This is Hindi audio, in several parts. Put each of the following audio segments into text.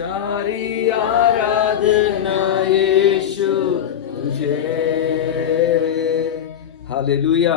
सारी आराधना यीशु तुझे। हालेलुया,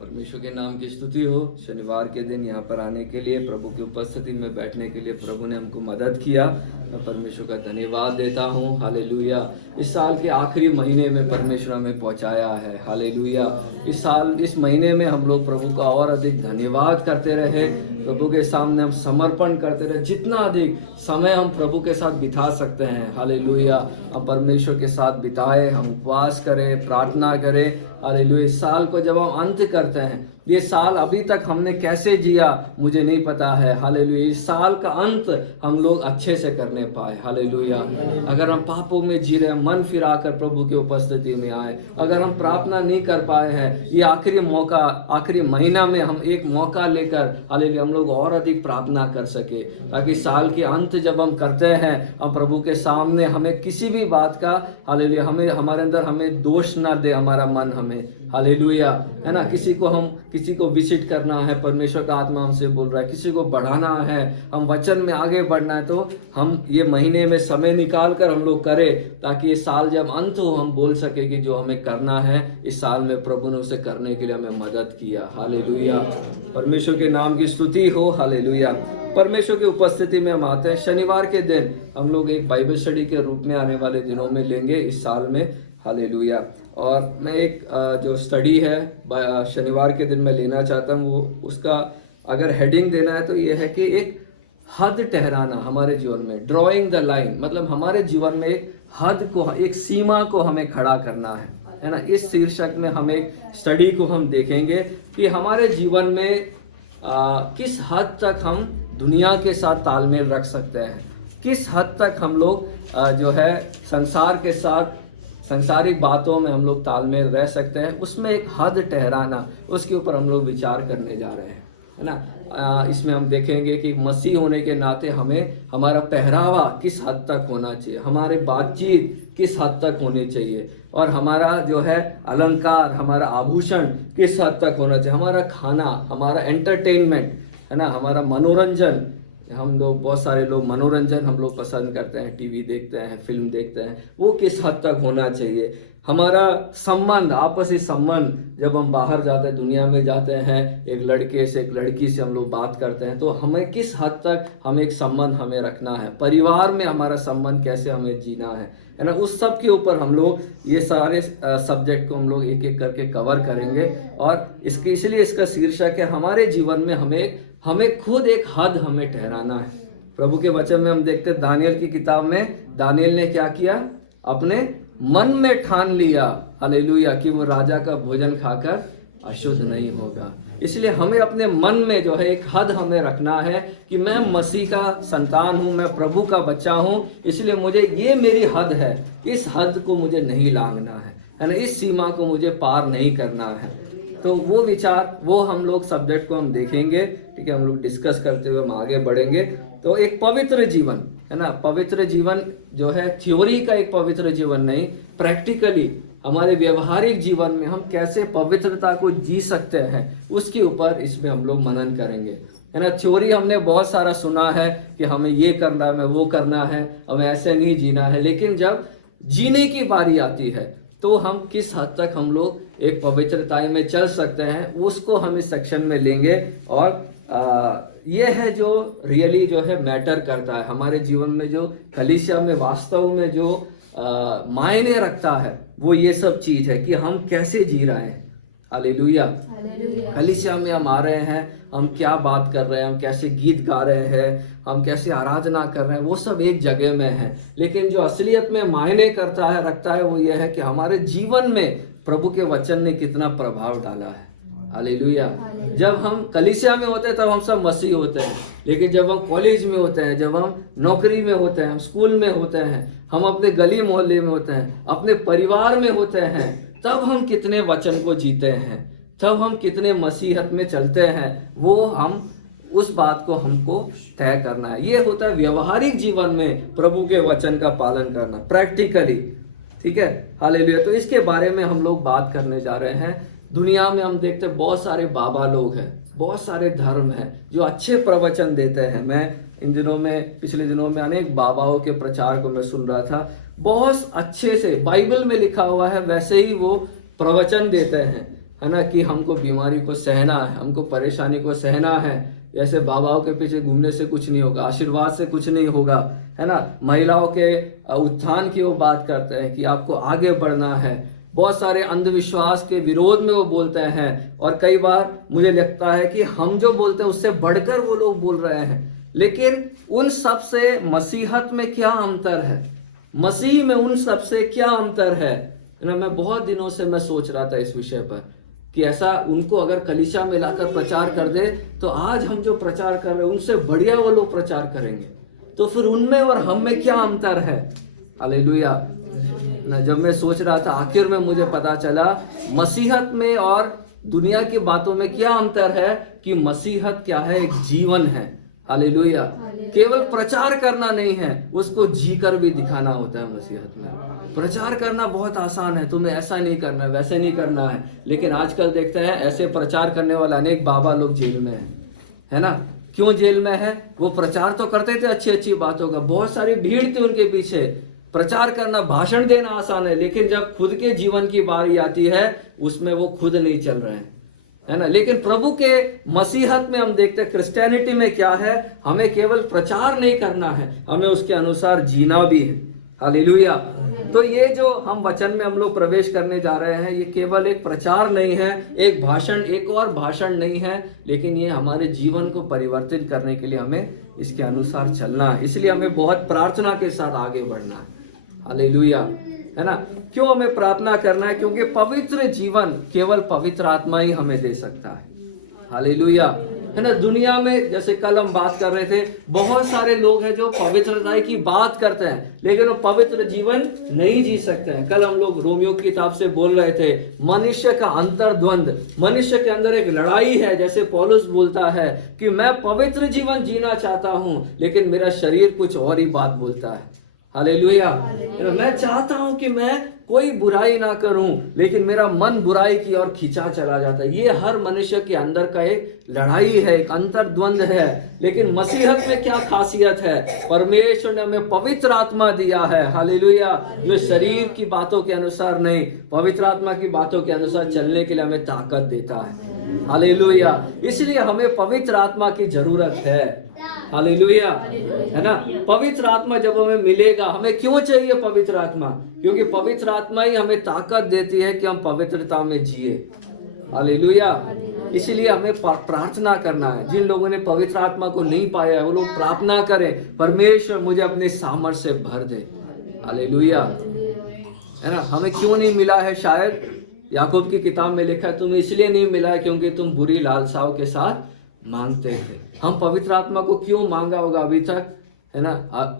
परमेश्वर के नाम की स्तुति हो। शनिवार के दिन यहाँ पर आने के लिए, प्रभु की उपस्थिति में बैठने के लिए प्रभु ने हमको मदद किया। मैं परमेश्वर का धन्यवाद देता हूँ। हालेलुया, इस साल के आखिरी महीने में परमेश्वर हमें पहुँचाया है। हालेलुया, इस साल इस महीने में हम लोग प्रभु का और अधिक धन्यवाद करते रहे, प्रभु के सामने हम समर्पण करते रहे। जितना अधिक समय हम प्रभु के साथ बिता सकते हैं, हालेलुया, हम परमेश्वर के साथ बिताए, हम उपवास करें, प्रार्थना करें। हालेलुया, इस साल को जब हम अंत करते हैं, ये साल अभी तक हमने कैसे जिया मुझे नहीं पता है। हालेलुया, इस साल का अंत हम लोग अच्छे से करने पाए। हालेलुया, अगर हम पापों में जी रहे हैं, मन फिराकर प्रभु की उपस्थिति में आए, अगर हम प्रार्थना नहीं कर पाए हैं, ये आखिरी मौका, आखिरी महीना में हम एक मौका लेकर हालेलुया हम लोग और अधिक प्रार्थना कर सके, ताकि साल के अंत जब हम करते हैं, हम प्रभु के सामने हमें किसी भी बात का हालेलुया हमें हमारे अंदर हमें दोष ना दे हमारा मन हमें। हालेलुया, है ना, किसी को विजिट करना है, परमेश्वर का आत्मा हमसे बोल रहा है, किसी को बढ़ाना है, हम वचन में आगे बढ़ना है, तो हम ये महीने में समय निकाल कर हम लोग करें, ताकि ये साल जब अंत हो हम बोल सके कि जो हमें करना है इस साल में प्रभु ने उसे करने के लिए हमें मदद किया। हालेलुया, परमेश्वर के नाम की स्तुति हो। हालेलुया, परमेश्वर की उपस्थिति में हम आते हैं। शनिवार के दिन हम लोग एक बाइबल स्टडी के रूप में आने वाले दिनों में लेंगे इस साल में। हालेलुया, और मैं एक जो स्टडी है शनिवार के दिन मैं लेना चाहता हूँ, वो उसका अगर हेडिंग देना है तो ये है कि एक हद ठहराना हमारे जीवन में, ड्रॉइंग द लाइन, मतलब हमारे जीवन में एक हद को, एक सीमा को हमें खड़ा करना है ना। इस शीर्षक में हम एक स्टडी को हम देखेंगे कि हमारे जीवन में किस हद तक हम दुनिया के साथ तालमेल रख सकते हैं, किस हद तक हम लोग जो है संसार के साथ सांसारिक बातों में हम लोग तालमेल रह सकते हैं। उसमें एक हद ठहराना, उसके ऊपर हम लोग विचार करने जा रहे हैं, है ना। इसमें हम देखेंगे कि मसीह होने के नाते हमें हमारा पहरावा किस हद तक होना चाहिए, हमारे बातचीत किस हद तक होनी चाहिए, और हमारा जो है अलंकार, हमारा आभूषण किस हद तक होना चाहिए, हमारा खाना, हमारा एंटरटेनमेंट, है ना, हमारा मनोरंजन। हम लोग, बहुत सारे लोग मनोरंजन हम लोग पसंद करते हैं, टीवी देखते हैं, फिल्म देखते हैं, वो किस हद तक होना चाहिए। हमारा संबंध, आपसी संबंध, जब हम बाहर जाते हैं, दुनिया में जाते हैं, एक लड़के से एक लड़की से हम लोग बात करते हैं, तो हमें किस हद तक हम एक संबंध हमें रखना है, परिवार में हमारा संबंध कैसे हमें जीना है ना। उस सब के ऊपर हम लोग ये सारे सब्जेक्ट को हम लोग एक एक करके कवर करेंगे, और इसलिए इसका शीर्षक है हमारे जीवन में हमें खुद एक हद हमें ठहराना है। प्रभु के वचन में हम देखते हैं, दानियल की किताब में दानियल ने क्या किया, अपने मन में ठान लिया, हालेलुया, कि वो राजा का भोजन खाकर अशुद्ध नहीं होगा। इसलिए हमें अपने मन में जो है एक हद हमें रखना है कि मैं मसीह का संतान हूं, मैं प्रभु का बच्चा हूं, इसलिए मुझे ये मेरी हद है, इस हद को मुझे नहीं लांघना है ना, इस सीमा को मुझे पार नहीं करना है। तो वो विचार, वो हम लोग सब्जेक्ट को हम देखेंगे, ठीक है, हम लोग डिस्कस करते हुए हम आगे बढ़ेंगे। तो एक पवित्र जीवन, है ना, पवित्र जीवन जो है थ्योरी का एक पवित्र जीवन नहीं, प्रैक्टिकली हमारे व्यवहारिक जीवन में हम कैसे पवित्रता को जी सकते हैं, उसके ऊपर इसमें हम लोग मनन करेंगे, है ना। थ्योरी हमने बहुत सारा सुना है कि हमें ये करना है, हमें वो करना है, हमें ऐसे नहीं जीना है, लेकिन जब जीने की बारी आती है तो हम किस हद तक हम लोग एक पवित्रता में चल सकते हैं, उसको हम इस सेक्शन में लेंगे। और ये है जो रियली जो है मैटर करता है हमारे जीवन में, जो कलीसिया में वास्तव में जो मायने रखता है, वो ये सब चीज है कि हम कैसे जी रहे हैं। हालेलुया, कलीसिया में हम आ रहे हैं, हम क्या बात कर रहे हैं, हम कैसे गीत गा रहे हैं, हम कैसे आराधना कर रहे हैं, वो सब एक जगह में है, लेकिन जो असलियत में मायने करता है, रखता है, वो ये है कि हमारे जीवन में प्रभु के वचन ने कितना प्रभाव डाला है। हालेलुया, जब हम कलीसिया में होते हैं तब हम सब मसीह होते हैं, लेकिन जब हम कॉलेज में होते हैं, जब हम नौकरी में होते हैं, हम स्कूल में होते हैं, हम अपने गली मोहल्ले में होते हैं, अपने परिवार में होते हैं, तब हम कितने वचन को जीते हैं, तब हम कितने मसीहत में चलते हैं, वो हम उस बात को हमको तय करना है। ये होता है व्यवहारिक जीवन में प्रभु के वचन का पालन करना, प्रैक्टिकली, ठीक है। हालेलुया, तो इसके बारे में हम लोग बात करने जा रहे हैं। दुनिया में हम देखते हैं बहुत सारे बाबा लोग हैं, बहुत सारे धर्म हैं जो अच्छे प्रवचन देते हैं। मैं इन दिनों में, पिछले दिनों में अनेक बाबाओं के प्रचार को मैं सुन रहा था। बहुत अच्छे से बाइबल में लिखा हुआ है वैसे ही वो प्रवचन देते हैं, है ना, कि हमको बीमारी को सहना है, हमको परेशानी को सहना है। ऐसे बाबाओं के पीछे घूमने से कुछ नहीं होगा, आशीर्वाद से कुछ नहीं होगा, है ना। महिलाओं के उत्थान की वो बात करते हैं कि आपको आगे बढ़ना है। बहुत सारे अंधविश्वास के विरोध में वो बोलते हैं, और कई बार मुझे लगता है कि हम जो बोलते हैं उससे बढ़कर वो लोग बोल रहे हैं। लेकिन उन सब से मसीहत में क्या अंतर है, मसीह में उन सब से क्या अंतर है ना। मैं बहुत दिनों से मैं सोच रहा था इस विषय पर कि ऐसा उनको अगर कलीसिया में लाकर प्रचार कर दे तो आज हम जो प्रचार कर रहे हैं उनसे बढ़िया वो लोग प्रचार करेंगे, तो फिर उनमें और हम में क्या अंतर है। हालेलुया ना। जब मैं सोच रहा था आखिर में मुझे पता चला मसीहत में और दुनिया की बातों में क्या अंतर है, कि मसीहत क्या है, एक जीवन है। हालेलुया। केवल प्रचार करना नहीं है, उसको जीकर भी दिखाना होता है। मसीहत में प्रचार करना बहुत आसान है, तुम्हें ऐसा नहीं करना है, वैसे नहीं करना है। लेकिन आजकल देखते हैं ऐसे प्रचार करने वाले अनेक बाबा लोग जेल में है ना। क्यों जेल में है? वो प्रचार तो करते थे अच्छी अच्छी बातों का, बहुत सारी भीड़ थी उनके पीछे। प्रचार करना, भाषण देना आसान है, लेकिन जब खुद के जीवन की बारी आती है उसमें वो खुद नहीं चल रहे हैं, है ना। लेकिन प्रभु के मसीहत में हम देखते हैं क्रिश्चियनिटी में क्या है, हमें केवल प्रचार नहीं करना है, हमें उसके अनुसार जीना भी है। हालेलुया। तो ये जो हम वचन में हम लोग प्रवेश करने जा रहे हैं, ये केवल एक प्रचार नहीं है, एक भाषण, एक और भाषण नहीं है, लेकिन ये हमारे जीवन को परिवर्तित करने के लिए हमें इसके अनुसार चलना है। इसलिए हमें बहुत प्रार्थना के साथ आगे बढ़ना है। हालेलुया, है ना। क्यों हमें प्रार्थना करना है? क्योंकि पवित्र जीवन केवल पवित्र आत्मा ही हमें दे सकता है। हालेलुया, है ना। दुनिया में जैसे कल हम बात कर रहे थे, बहुत सारे लोग हैं जो पवित्रता की बात करते हैं, लेकिन वो पवित्र जीवन नहीं जी सकते हैं। कल हम लोग रोमियो की किताब से बोल रहे थे, मनुष्य का अंतर्द्वंद, मनुष्य के अंदर एक लड़ाई है। जैसे पौलुस बोलता है कि मैं पवित्र जीवन जीना चाहता हूं, लेकिन मेरा शरीर कुछ और ही बात बोलता है। हालेलुया। मैं चाहता हूं कि मैं कोई बुराई ना करूं, लेकिन मेरा मन बुराई की ओर खिंचा चला जाता है। ये हर मनुष्य के अंदर का एक लड़ाई है, एक अंतर्द्वंद है। लेकिन मसीहत में क्या खासियत है? परमेश्वर ने हमें पवित्र आत्मा दिया है। हालेलुया। जो शरीर की बातों के अनुसार नहीं, पवित्र आत्मा की बातों के अनुसार चलने के लिए हमें ताकत देता है। हालेलुया। इसलिए हमें पवित्र आत्मा की जरूरत है। हालेलुया, है ना। पवित्र आत्मा जब हमें मिलेगा, हमें क्यों चाहिए पवित्र आत्मा? क्योंकि पवित्र आत्मा ही हमें ताकत देती है कि हम पवित्रता में जिए। हालेलुया। इसलिए हमें प्रार्थना करना है। जिन लोगों ने पवित्र आत्मा को नहीं पाया है वो लोग प्रार्थना करें, परमेश्वर मुझे अपने सामर्थ्य से भर दे। हालेलुया, है ना। हमें क्यों नहीं मिला है? शायद याकूब की किताब में लिखा है, तुम्हें इसलिए नहीं मिला है क्योंकि तुम बुरी लालसाओं के साथ मांगते थे। हम पवित्र आत्मा को क्यों मांगा होगा अभी तक, है ना?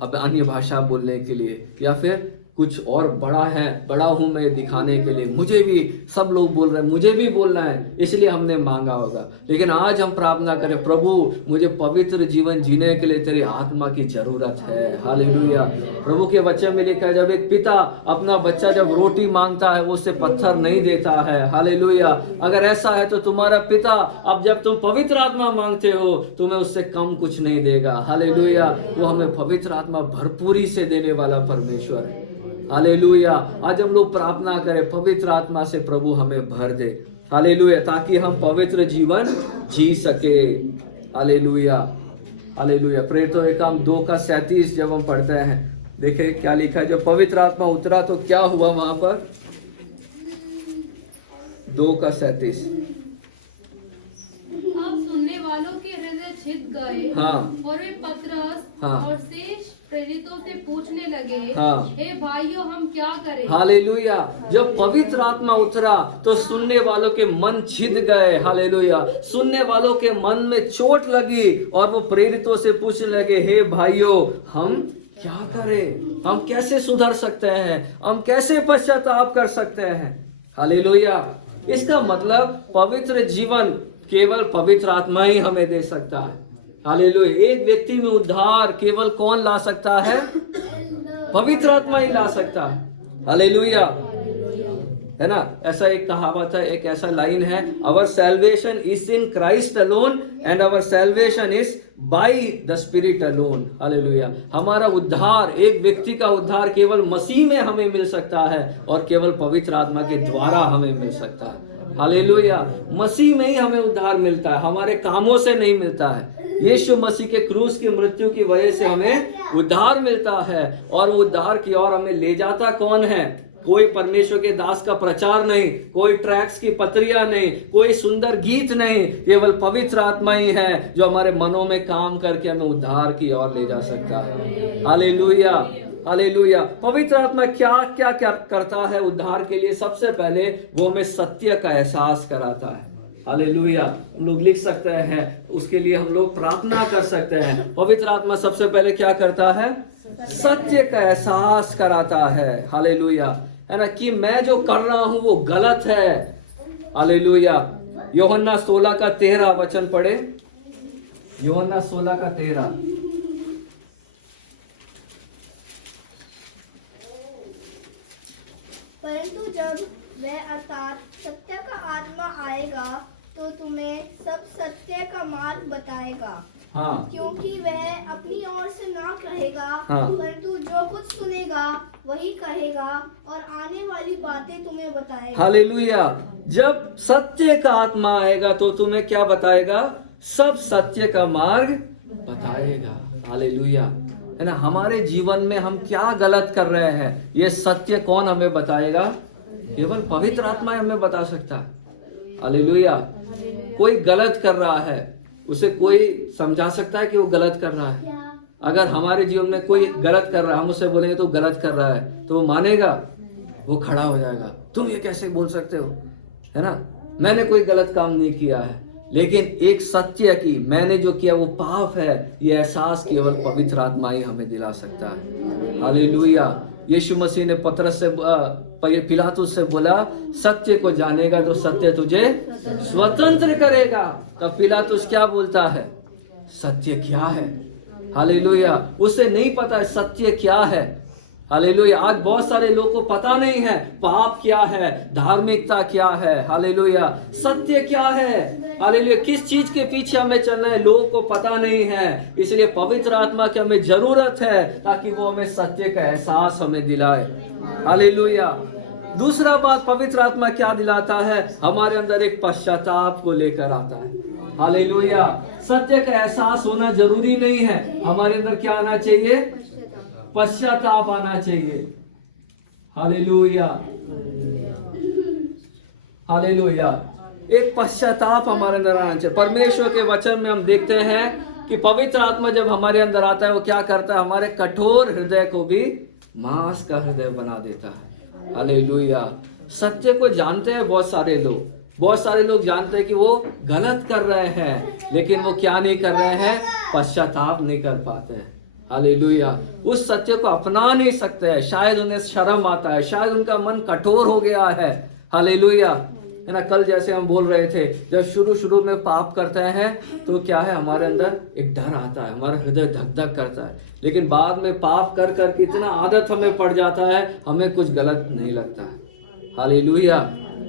अब अन्य भाषा बोलने के लिए, या फिर कुछ और बड़ा है, बड़ा हूं मैं दिखाने के लिए, मुझे भी सब लोग बोल रहे हैं, मुझे भी बोलना है, इसलिए हमने मांगा होगा। लेकिन आज हम प्रार्थना करें, प्रभु मुझे पवित्र जीवन जीने के लिए तेरी आत्मा की जरूरत है। हालेलुया। प्रभु के वचन में लिखा है, जब एक पिता अपना बच्चा जब रोटी मांगता है वो उसे पत्थर नहीं देता है। हालेलुया। अगर ऐसा है तो तुम्हारा पिता अब जब तुम पवित्र आत्मा मांगते हो तुम्हें उससे कम कुछ नहीं देगा। हालेलुया। वो हमें पवित्र आत्मा भरपूरी से देने वाला परमेश्वर है। हालेलुया। आज हम लोग प्रार्थना करें, पवित्र आत्मा से प्रभु हमें भर दे। हालेलुया, ताकि हम पवित्र जीवन जी सके। Hallelujah, hallelujah. प्रेरितों के काम 2:37 जब हम पढ़ते हैं, देखे क्या लिखा है। जब पवित्र आत्मा उतरा तो क्या हुआ वहां पर? 2:37। अब सुनने वालों के हृदय छिद गए, हाँ। और वे पतरस हाँ। और शेष प्रेरितों से पूछने लगे, हाँ। हे भाइयों हम क्या करें? हालेलुया। जब पवित्र आत्मा उतरा तो सुनने वालों के मन छिद गए। हालेलुया। सुनने वालों के मन में चोट लगी और वो प्रेरितों से पूछने लगे, हे भाइयों हम क्या करें? हम कैसे सुधर सकते हैं? हम कैसे पश्चाताप कर सकते हैं? हालेलुया। इसका मतलब पवित्र जीवन केवल पवित्र आत्मा ही हमें दे सकता है। हालेलुया। एक व्यक्ति में उद्धार केवल कौन ला सकता है? पवित्र आत्मा ही ला सकता है। हालेलुया, है ना। ऐसा एक कहावत है, एक ऐसा लाइन है, our salvation is in Christ alone and our salvation is by the spirit alone. Hallelujah. हमारा उद्धार, एक व्यक्ति का उद्धार केवल मसीह में हमें मिल सकता है और केवल पवित्र आत्मा के द्वारा हमें मिल सकता है। हालेलुया। मसीह में ही हमें उद्धार मिलता है, हमारे कामों से नहीं मिलता है। यीशु मसीह के क्रूस की मृत्यु की वजह से हमें उद्धार मिलता है। और वो उद्धार की ओर हमें ले जाता कौन है? कोई परमेश्वर के दास का प्रचार नहीं, कोई ट्रैक्स की पत्रियां नहीं, कोई सुंदर गीत नहीं, केवल पवित्र आत्मा ही है जो हमारे मनों में काम करके हमें उद्धार की ओर ले जा सकता है। Hallelujah, hallelujah. पवित्र आत्मा क्या क्या क्या करता है उद्धार के लिए? सबसे पहले वो हमें सत्य का एहसास कराता है। हालेलुया। हम लोग लिख सकते हैं, उसके लिए हम लोग प्रार्थना कर सकते हैं। पवित्र आत्मा सबसे पहले क्या करता है? सत्य का एहसास कराता है। हालेलुया, है ना, कि मैं जो कर रहा हूं वो गलत है। हालेलुया। यूहन्ना 16 का 13 वचन पढ़े। यूहन्ना 16 का 13। परंतु जब वह अर्थात सत्य का आत्मा आएगा तो तुम्हें सब सत्य का मार्ग बताएगा। हाँ, क्योंकि वह अपनी ओर से ना कहेगा, हाँ, परंतु जो कुछ सुनेगा वही कहेगा और आने वाली बातें तुम्हें बताएगा। हालेलुया। जब सत्य का आत्मा आएगा तो तुम्हें क्या बताएगा? सब सत्य का मार्ग बताएगा। हालेलुया, है ना। हमारे जीवन में हम क्या गलत कर रहे हैं, ये सत्य कौन हमें बताएगा? केवल पवित्र आत्मा हमें बता सकता है। हालेलुया। कोई गलत कर रहा है, उसे कोई समझा सकता है कि वो गलत कर रहा है? अगर हमारे जीवन में कोई गलत कर रहा है, हम उससे बोलेंगे तो गलत कर रहा है, तो वो मानेगा? वो खड़ा हो जाएगा, तुम ये कैसे बोल सकते हो, है ना, मैंने कोई गलत काम नहीं किया है। लेकिन एक सत्य की मैंने जो किया वो पाप है, ये एहसास केवल पवित्र आत्मा ही हमें दिला सकता है। हालेलुया। यीशु मसीह ने पतरस से पिलातुस से बोला, सत्य को जानेगा तो सत्य तुझे स्वतंत्र करेगा। तब पिलातुस क्या बोलता है? सत्य क्या है? हालेलुया। उसे नहीं पता है सत्य क्या है। हालेलुया। आज बहुत सारे लोगों को पता नहीं है पाप क्या है, धार्मिकता क्या है। हालेलुया। सत्य क्या है? हालेलुया। किस चीज के पीछे हमें चलना है, लोगों को पता नहीं है। इसलिए पवित्र आत्मा की हमें जरूरत है ताकि वो हमें सत्य का एहसास हमें दिलाए। हालेलुया। दूसरा बात, पवित्र आत्मा क्या दिलाता है? हमारे अंदर एक पश्चाताप को लेकर आता है। हालेलुया। सत्य का एहसास होना जरूरी नहीं है, हमारे अंदर क्या आना चाहिए? पश्चाताप आना चाहिए। Hallelujah, hallelujah. एक पश्चाताप हमारे अंदर आना चाहिए। परमेश्वर के वचन में हम देखते हैं कि पवित्र आत्मा जब हमारे अंदर आता है वो क्या करता है? हमारे कठोर हृदय को भी मांस का हृदय बना देता है। हालेलुया। सत्य को जानते हैं बहुत सारे लोग जानते हैं कि वो गलत कर रहे हैं, लेकिन वो क्या नहीं कर रहे हैं? पश्चाताप नहीं कर पाते हैं। हालेलुया। उस सत्य को अपना नहीं सकते हैं, शायद उन्हें शर्म आता है, शायद उनका मन कठोर हो गया है। हालेलुया, है ना। कल जैसे हम बोल रहे थे, जब शुरू में पाप करते हैं तो क्या है, हमारे अंदर एक डर आता है, हमारा हृदय धक धक करता है। लेकिन बाद में पाप कर कर इतना आदत हमें पड़ जाता है, हमें कुछ गलत नहीं लगता है। हालेलुया,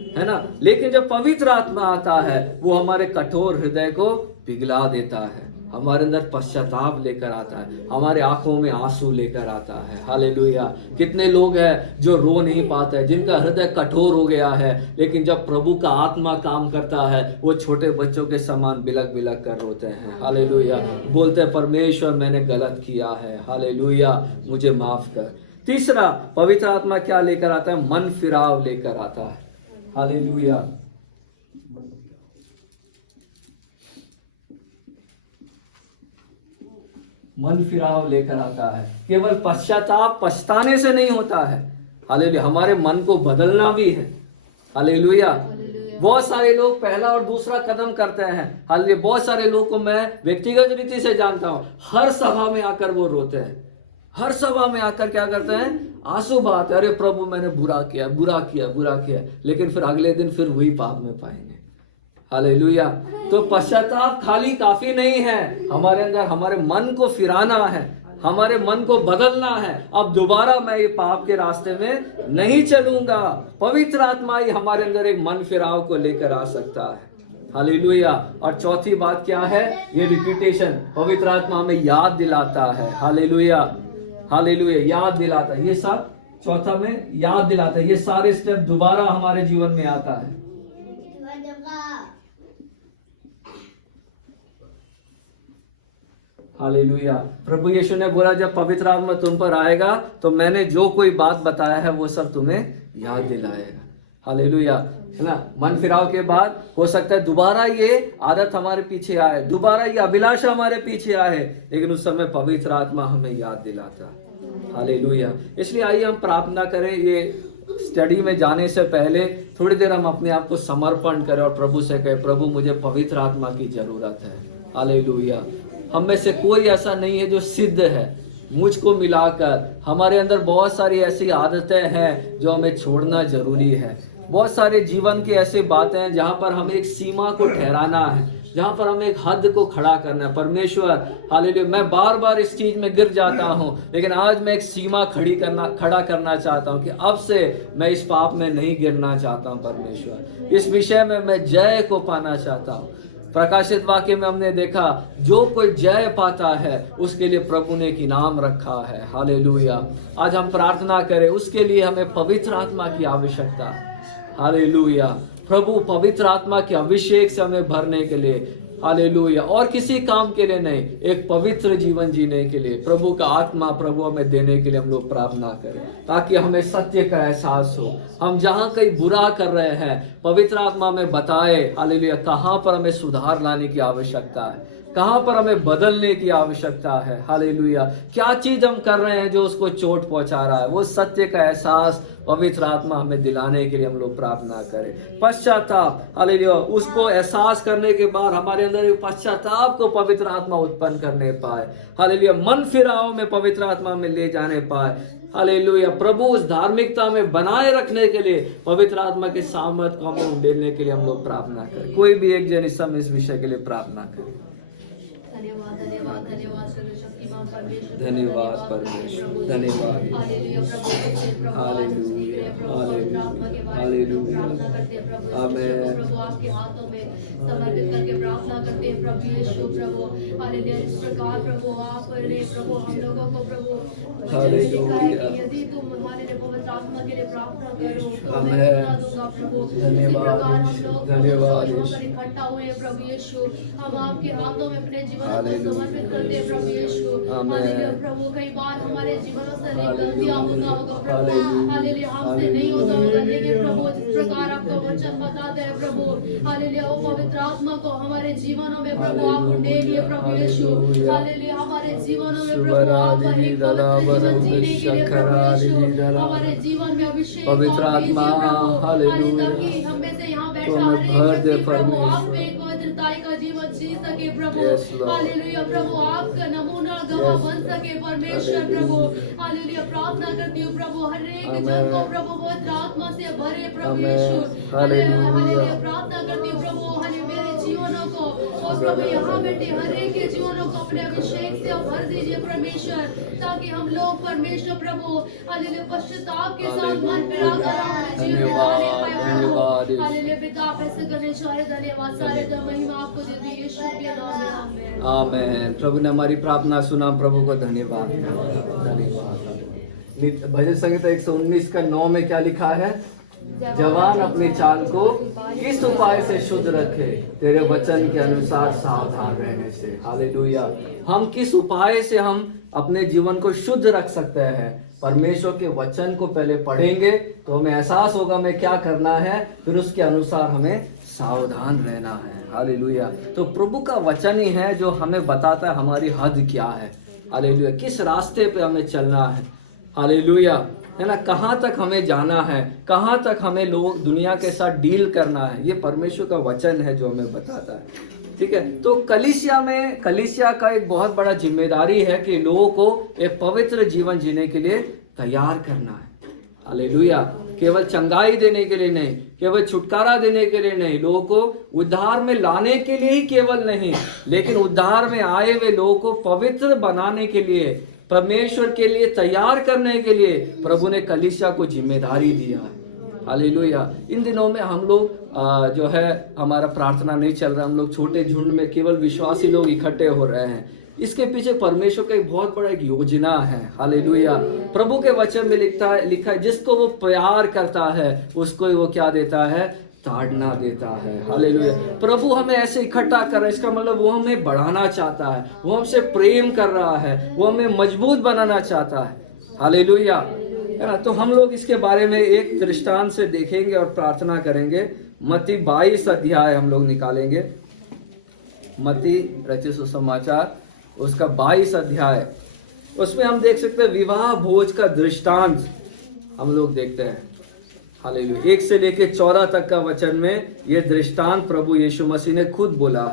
है ना। लेकिन जब पवित्र आत्मा आता है वो हमारे कठोर हृदय को पिघला देता है, हमारे अंदर पश्चाताप लेकर आता है, हमारे आंखों में आंसू लेकर आता है। हालेलुया। कितने लोग हैं जो रो नहीं पाते, जिनका हृदय कठोर हो गया है, लेकिन जब प्रभु का आत्मा काम करता है वो छोटे बच्चों के समान बिलक बिलक कर रोते हैं। हालेलुया। बोलते हैं, परमेश्वर मैंने गलत किया है, हालेलुया, मुझे माफ कर। तीसरा, पवित्र आत्मा क्या लेकर आता है? मन फिराव लेकर आता है। हालेलुया। मन फिराव लेकर आता है। केवल पश्चाताप पछताने से नहीं होता है। हालेलुया। हमारे मन को बदलना भी है। हालेलुया। बहुत सारे लोग पहला और दूसरा कदम करते हैं। हालेलुया। बहुत सारे लोग को मैं व्यक्तिगत रीति से जानता हूं, हर सभा में आकर वो रोते हैं, हर सभा में आकर क्या करते हैं? आंसू बहाते, अरे प्रभु मैंने बुरा किया, लेकिन फिर अगले दिन फिर वही पाप में पाएंगे। हालेलुया। तो पश्चाताप खाली काफी नहीं है, हमारे अंदर हमारे मन को फिराना है, हमारे मन को बदलना है। अब दोबारा मैं ये पाप के रास्ते में नहीं चलूंगा। पवित्र आत्मा ही हमारे अंदर एक मन फिराव को लेकर आ सकता है। हालेलुया। और चौथी बात क्या है? ये रिपीटेशन, पवित्र आत्मा हमें याद दिलाता है। हालेलुया, हालेलुया, याद दिलाता है। ये सब चौथा में याद दिलाता है। ये सारे स्टेप दोबारा हमारे जीवन में आता है। हालेलुया। प्रभु यीशु ने बोला जब पवित्र आत्मा तुम पर आएगा तो मैंने जो कोई बात बताया है वो सब तुम्हें याद दिलाएगा। हालेलुया, है ना। मन फिराव के बाद हो सकता है दोबारा ये आदत हमारे पीछे आए, दोबारा ये अभिलाषा हमारे पीछे आए, लेकिन उस समय पवित्र आत्मा हमें याद दिलाता है। हालेलुया। इसलिए आइए हम प्रार्थना करें। ये स्टडी में जाने से पहले थोड़ी देर हम अपने आप को समर्पण करें और प्रभु से कहें, प्रभु मुझे पवित्र आत्मा की जरूरत है। हालेलुया। हम में से कोई ऐसा नहीं है जो सिद्ध है। मुझको मिलाकर हमारे अंदर बहुत सारी ऐसी आदतें हैं जो हमें छोड़ना जरूरी है। बहुत सारे जीवन की ऐसी बातें हैं जहां पर हमें एक सीमा को ठहराना है, जहां पर हमें एक हद को खड़ा करना है। परमेश्वर, हालेलुया, मैं बार बार इस चीज में गिर जाता हूं, लेकिन आज मैं एक सीमा खड़ा करना चाहता हूं कि अब से मैं इस पाप में नहीं गिरना चाहता हूं। परमेश्वर, इस विषय में मैं जय को पाना चाहता हूं। प्रकाशित वाक्य में हमने देखा जो कोई जय पाता है उसके लिए प्रभु ने एक इनाम रखा है। हालेलुया। आज हम प्रार्थना करें, उसके लिए हमें पवित्र आत्मा की आवश्यकता है। हालेलुया। प्रभु पवित्र आत्मा के अभिषेक से हमें भरने के लिए, हालेलुया, और किसी काम के लिए नहीं, एक पवित्र जीवन जीने के लिए प्रभु का आत्मा प्रभु हमें देने के लिए हम लोग प्रार्थना करें, ताकि हमें सत्य का एहसास हो। हम जहां कहीं बुरा कर रहे हैं, पवित्र आत्मा हमें बताए, हालेलुया, कहां पर हमें सुधार लाने की आवश्यकता है, कहां पर हमें बदलने की आवश्यकता है। हालेलुया। क्या चीज हम कर रहे हैं जो उसको चोट पहुंचा रहा है, वो सत्य का एहसास पवित्र आत्मा हमें दिलाने के लिए हम लोग प्रार्थना करें। पश्चाताप, हालेलुया, उसको एहसास करने के बाद हमारे अंदर एक पश्चाताप को पवित्र आत्मा उत्पन्न करने पाए। हालेलुया। मन फिराव में पवित्र आत्मा में ले जाने पाए। हालेलुया। प्रभु उस धार्मिकता में बनाए रखने के लिए पवित्र आत्मा के सामर्थ को हमें उंडेलने के लिए हम लोग प्रार्थना करें। कोई भी एक जन इस समय इस विषय के लिए प्रार्थना करें। धन्यवाद, धन्यवाद, धन्यवाद सर्वशक्तिमान परमेश्वर। धन्यवाद परमेश्वर, धन्यवाद। हालेलुया प्रभु, हालेलुया, हालेलुया, हालेलुया। आमेन। प्रभु आपके हाथों में समर्पित करके प्रार्थना करते हैं प्रभु यीशु। प्रभु हालेलुया, इस प्रकार प्रभु आप ने प्रभु हम लोगों को प्रभु सिखाया कि यदि तुम हमारे लिए पवित्र आत्मा के लिए प्रार्थना करो तो मैं बता दूंगा प्रभु। धन्यवाद, धन्यवाद। इकट्ठा हुए प्रभु यीशु, हम आपके हाथों में अपने जीवन को समर्पित करते हैं प्रभु यीशु। हालेलुया प्रभु, कई बार हमारे जीवनों से गलतियां होता होगा प्रभु, हालेलुया, हमसे नहीं होता होगा, लेकिन प्रभु जिस प्रकार आपका वचन बताते हैं प्रभु, हालेलुया, वो पवित्र आत्मा को हमारे जीवनों में प्रभु आप उंडेलिए प्रभु यीशु। हालेलुया, हमारे जीवनों में प्रभु आप एक पवित्र जीवन जीने के लिए प्रभु यीशु, हमारे जीवन में अभिषेक पवित्र आत्मा, हालेलुया, ताकि हम में से यहाँ बैठा तो हर भर एक दे व्यक्ति प्रभु परमेश्वर। आप में एक पवित्रताई का जीवन जी सके प्रभु। Yes, Lord. हालेलुया प्रभु, आपका नमूना गवाह Yes, बन सके परमेश्वर प्रभु। हालेलुया, प्रार्थना करती हूँ प्रभु हर एक जन को प्रभु पवित्र आत्मा से भरे प्रभु यीशु। हालेलुया, हालेलुया, प्रार्थना करती हूँ प्रभु, हालेलुया, मेरे जीवनों को और प्रभु यहाँ बैठे हर एक के जीवनों को अपने अभिषेक से भर दीजिए परमेश्वर, ताकि हम लोग परमेश्वर प्रभु हालेलुया पश्चाताप के साथ मन फिरा कर अपने जीवन में आने पाए प्रभु। हालेलुया पिता, ऐसे करने सारे धन्यवाद, सारे महिमा आपको दे दी यीशु के नाम में, आमीन। आमेन। प्रभु ने हमारी प्रार्थना सुना, प्रभु को धन्यवाद, धन्यवाद। भजन संहिता 119 का 9 में क्या लिखा है? जवान अपनी चाल को किस उपाय से शुद्ध रखे, तेरे वचन के अनुसार सावधान रहने से। हालेलुया। हम किस उपाय से हम अपने जीवन को शुद्ध रख सकते हैं? परमेश्वर के वचन को पहले पढ़ेंगे तो हमें एहसास होगा हमें क्या करना है, फिर उसके अनुसार हमें सावधान रहना है। हालेलुया। तो प्रभु का वचन ही है जो हमें बताता है हमारी हद क्या है। हालेलुया, किस रास्ते पे हमें चलना है। हालेलुया, है ना, कहाँ तक हमें जाना है, कहाँ तक हमें लोग दुनिया के साथ डील करना है, ये परमेश्वर का वचन है जो हमें बताता है। ठीक है, तो कलीसिया का एक बहुत बड़ा जिम्मेदारी है कि लोगों को एक पवित्र जीवन जीने के लिए तैयार करना है। हालेलुया, केवल चंगाई देने के लिए नहीं, केवल छुटकारा देने के लिए नहीं, लोगों को उद्धार में लाने के लिए ही केवल नहीं, लेकिन उद्धार में आए हुए लोगों को पवित्र बनाने के लिए, परमेश्वर के लिए तैयार करने के लिए प्रभु ने कलीसिया को जिम्मेदारी दिया है। हालेलुया। इन दिनों में हम लोग जो है हमारा प्रार्थना नहीं चल रहा, हम लोग छोटे झुंड में केवल विश्वासी लोग इकट्ठे हो रहे हैं। इसके पीछे परमेश्वर का एक बहुत बड़ा एक योजना है। हालेलुया। प्रभु के वचन में लिखा है जिसको वो प्यार करता है उसको वो क्या देता है, ताड़ना देता है। हालेलुया। प्रभु हमें ऐसे इकट्ठा कर रहा है, इसका मतलब वो हमें बढ़ाना चाहता है, वो हमसे प्रेम कर रहा है, वो हमें मजबूत बनाना चाहता है। हालेलुया, है ना। तो हम लोग इसके बारे में एक दृष्टांत से देखेंगे और प्रार्थना करेंगे। मत्ती 22 अध्याय हम लोग निकालेंगे। मत्ती रचित सुसमाचार उसका 22 अध्याय, उसमें हम देख सकते हैं विवाह भोज का दृष्टांत हम लोग देखते हैं। हालेलुया। 1 से लेके 14 तक का वचन में ये दृष्टांत प्रभु यीशु मसीह ने खुद बोला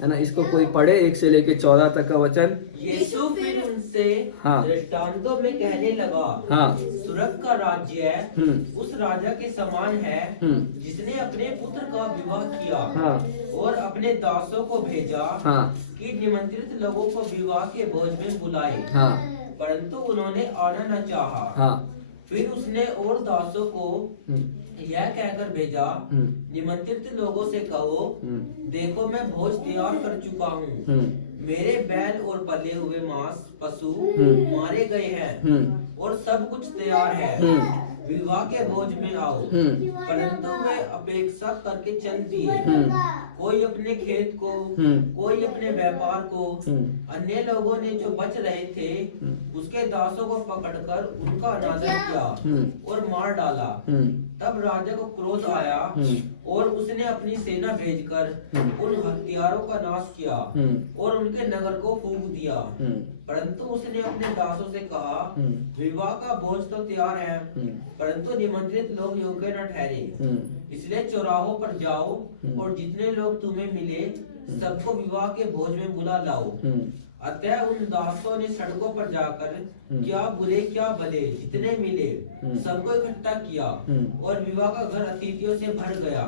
है ना। इसको कोई पढ़े 1 से लेके 14 तक का वचन। यीशु फिर उनसे हाँ। दृष्टांतों में कहने लगा, हाँ। स्वर्ग का राज्य उस राजा के समान है जिसने अपने पुत्र का विवाह किया। हाँ। और अपने दासों को भेजा हाँ। कि निमंत्रित लोगों को विवाह के भोज में बुलाए। हाँ। परंतु उन्होंने आना न चाहा। हाँ। फिर उसने और दासों को यह कहकर भेजा, निमंत्रित लोगों से कहो, देखो मैं भोज तैयार कर चुका हूँ, मेरे बैल और पले हुए मांस पशु मारे गए हैं और सब कुछ तैयार है, विवाह के भोज में आओ। परंतु वे अपेक्षा करके चल दिए, कोई अपने खेत को, कोई अपने व्यापार को। अन्य लोगों ने जो बच रहे थे उसके दासों को पकड़कर उनका अनादर किया और मार डाला। तब राजा को क्रोध आया और उसने अपनी सेना भेजकर उन हत्यारों का नाश किया और उनके नगर को फूंक दिया। परंतु उसने अपने दासों से कहा, विवाह का भोज तो तैयार है, परंतु निमंत्रित लोग योग्य न ठहरे। इसलिए चौराहों पर जाओ और जितने लोग तुम्हें मिले सबको विवाह के भोज में बुला लाओ। अतः उन दासों ने सड़कों पर जाकर क्या बुरे क्या भले जितने मिले सबको इकट्ठा किया और विवाह का घर अतिथियों से भर गया।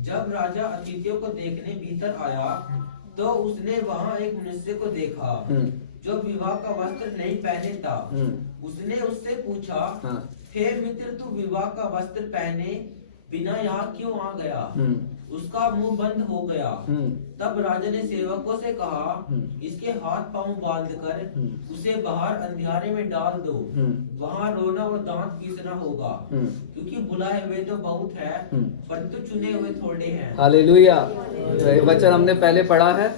जब राजा अतिथियों को देखने भीतर आया तो उसने वहाँ एक मनुष्य को देखा जो विवाह का वस्त्र नहीं पहने था। उसने उससे पूछा, हे मित्र, तू विवाह का वस्त्र पहने बिना यहाँ क्यों आ गया? उसका मुंह बंद हो गया। तब राजा ने सेवकों से कहा, इसके हाथ पांव बांधकर उसे बाहर अंधियारे में डाल दो, वहाँ रोना और दांत पीसना होगा, क्योंकि बुलाए हुए तो बहुत है परंतु चुने हुए थोड़े हैं। हालेलुया। तो ये वचन हमने पहले पढ़ा है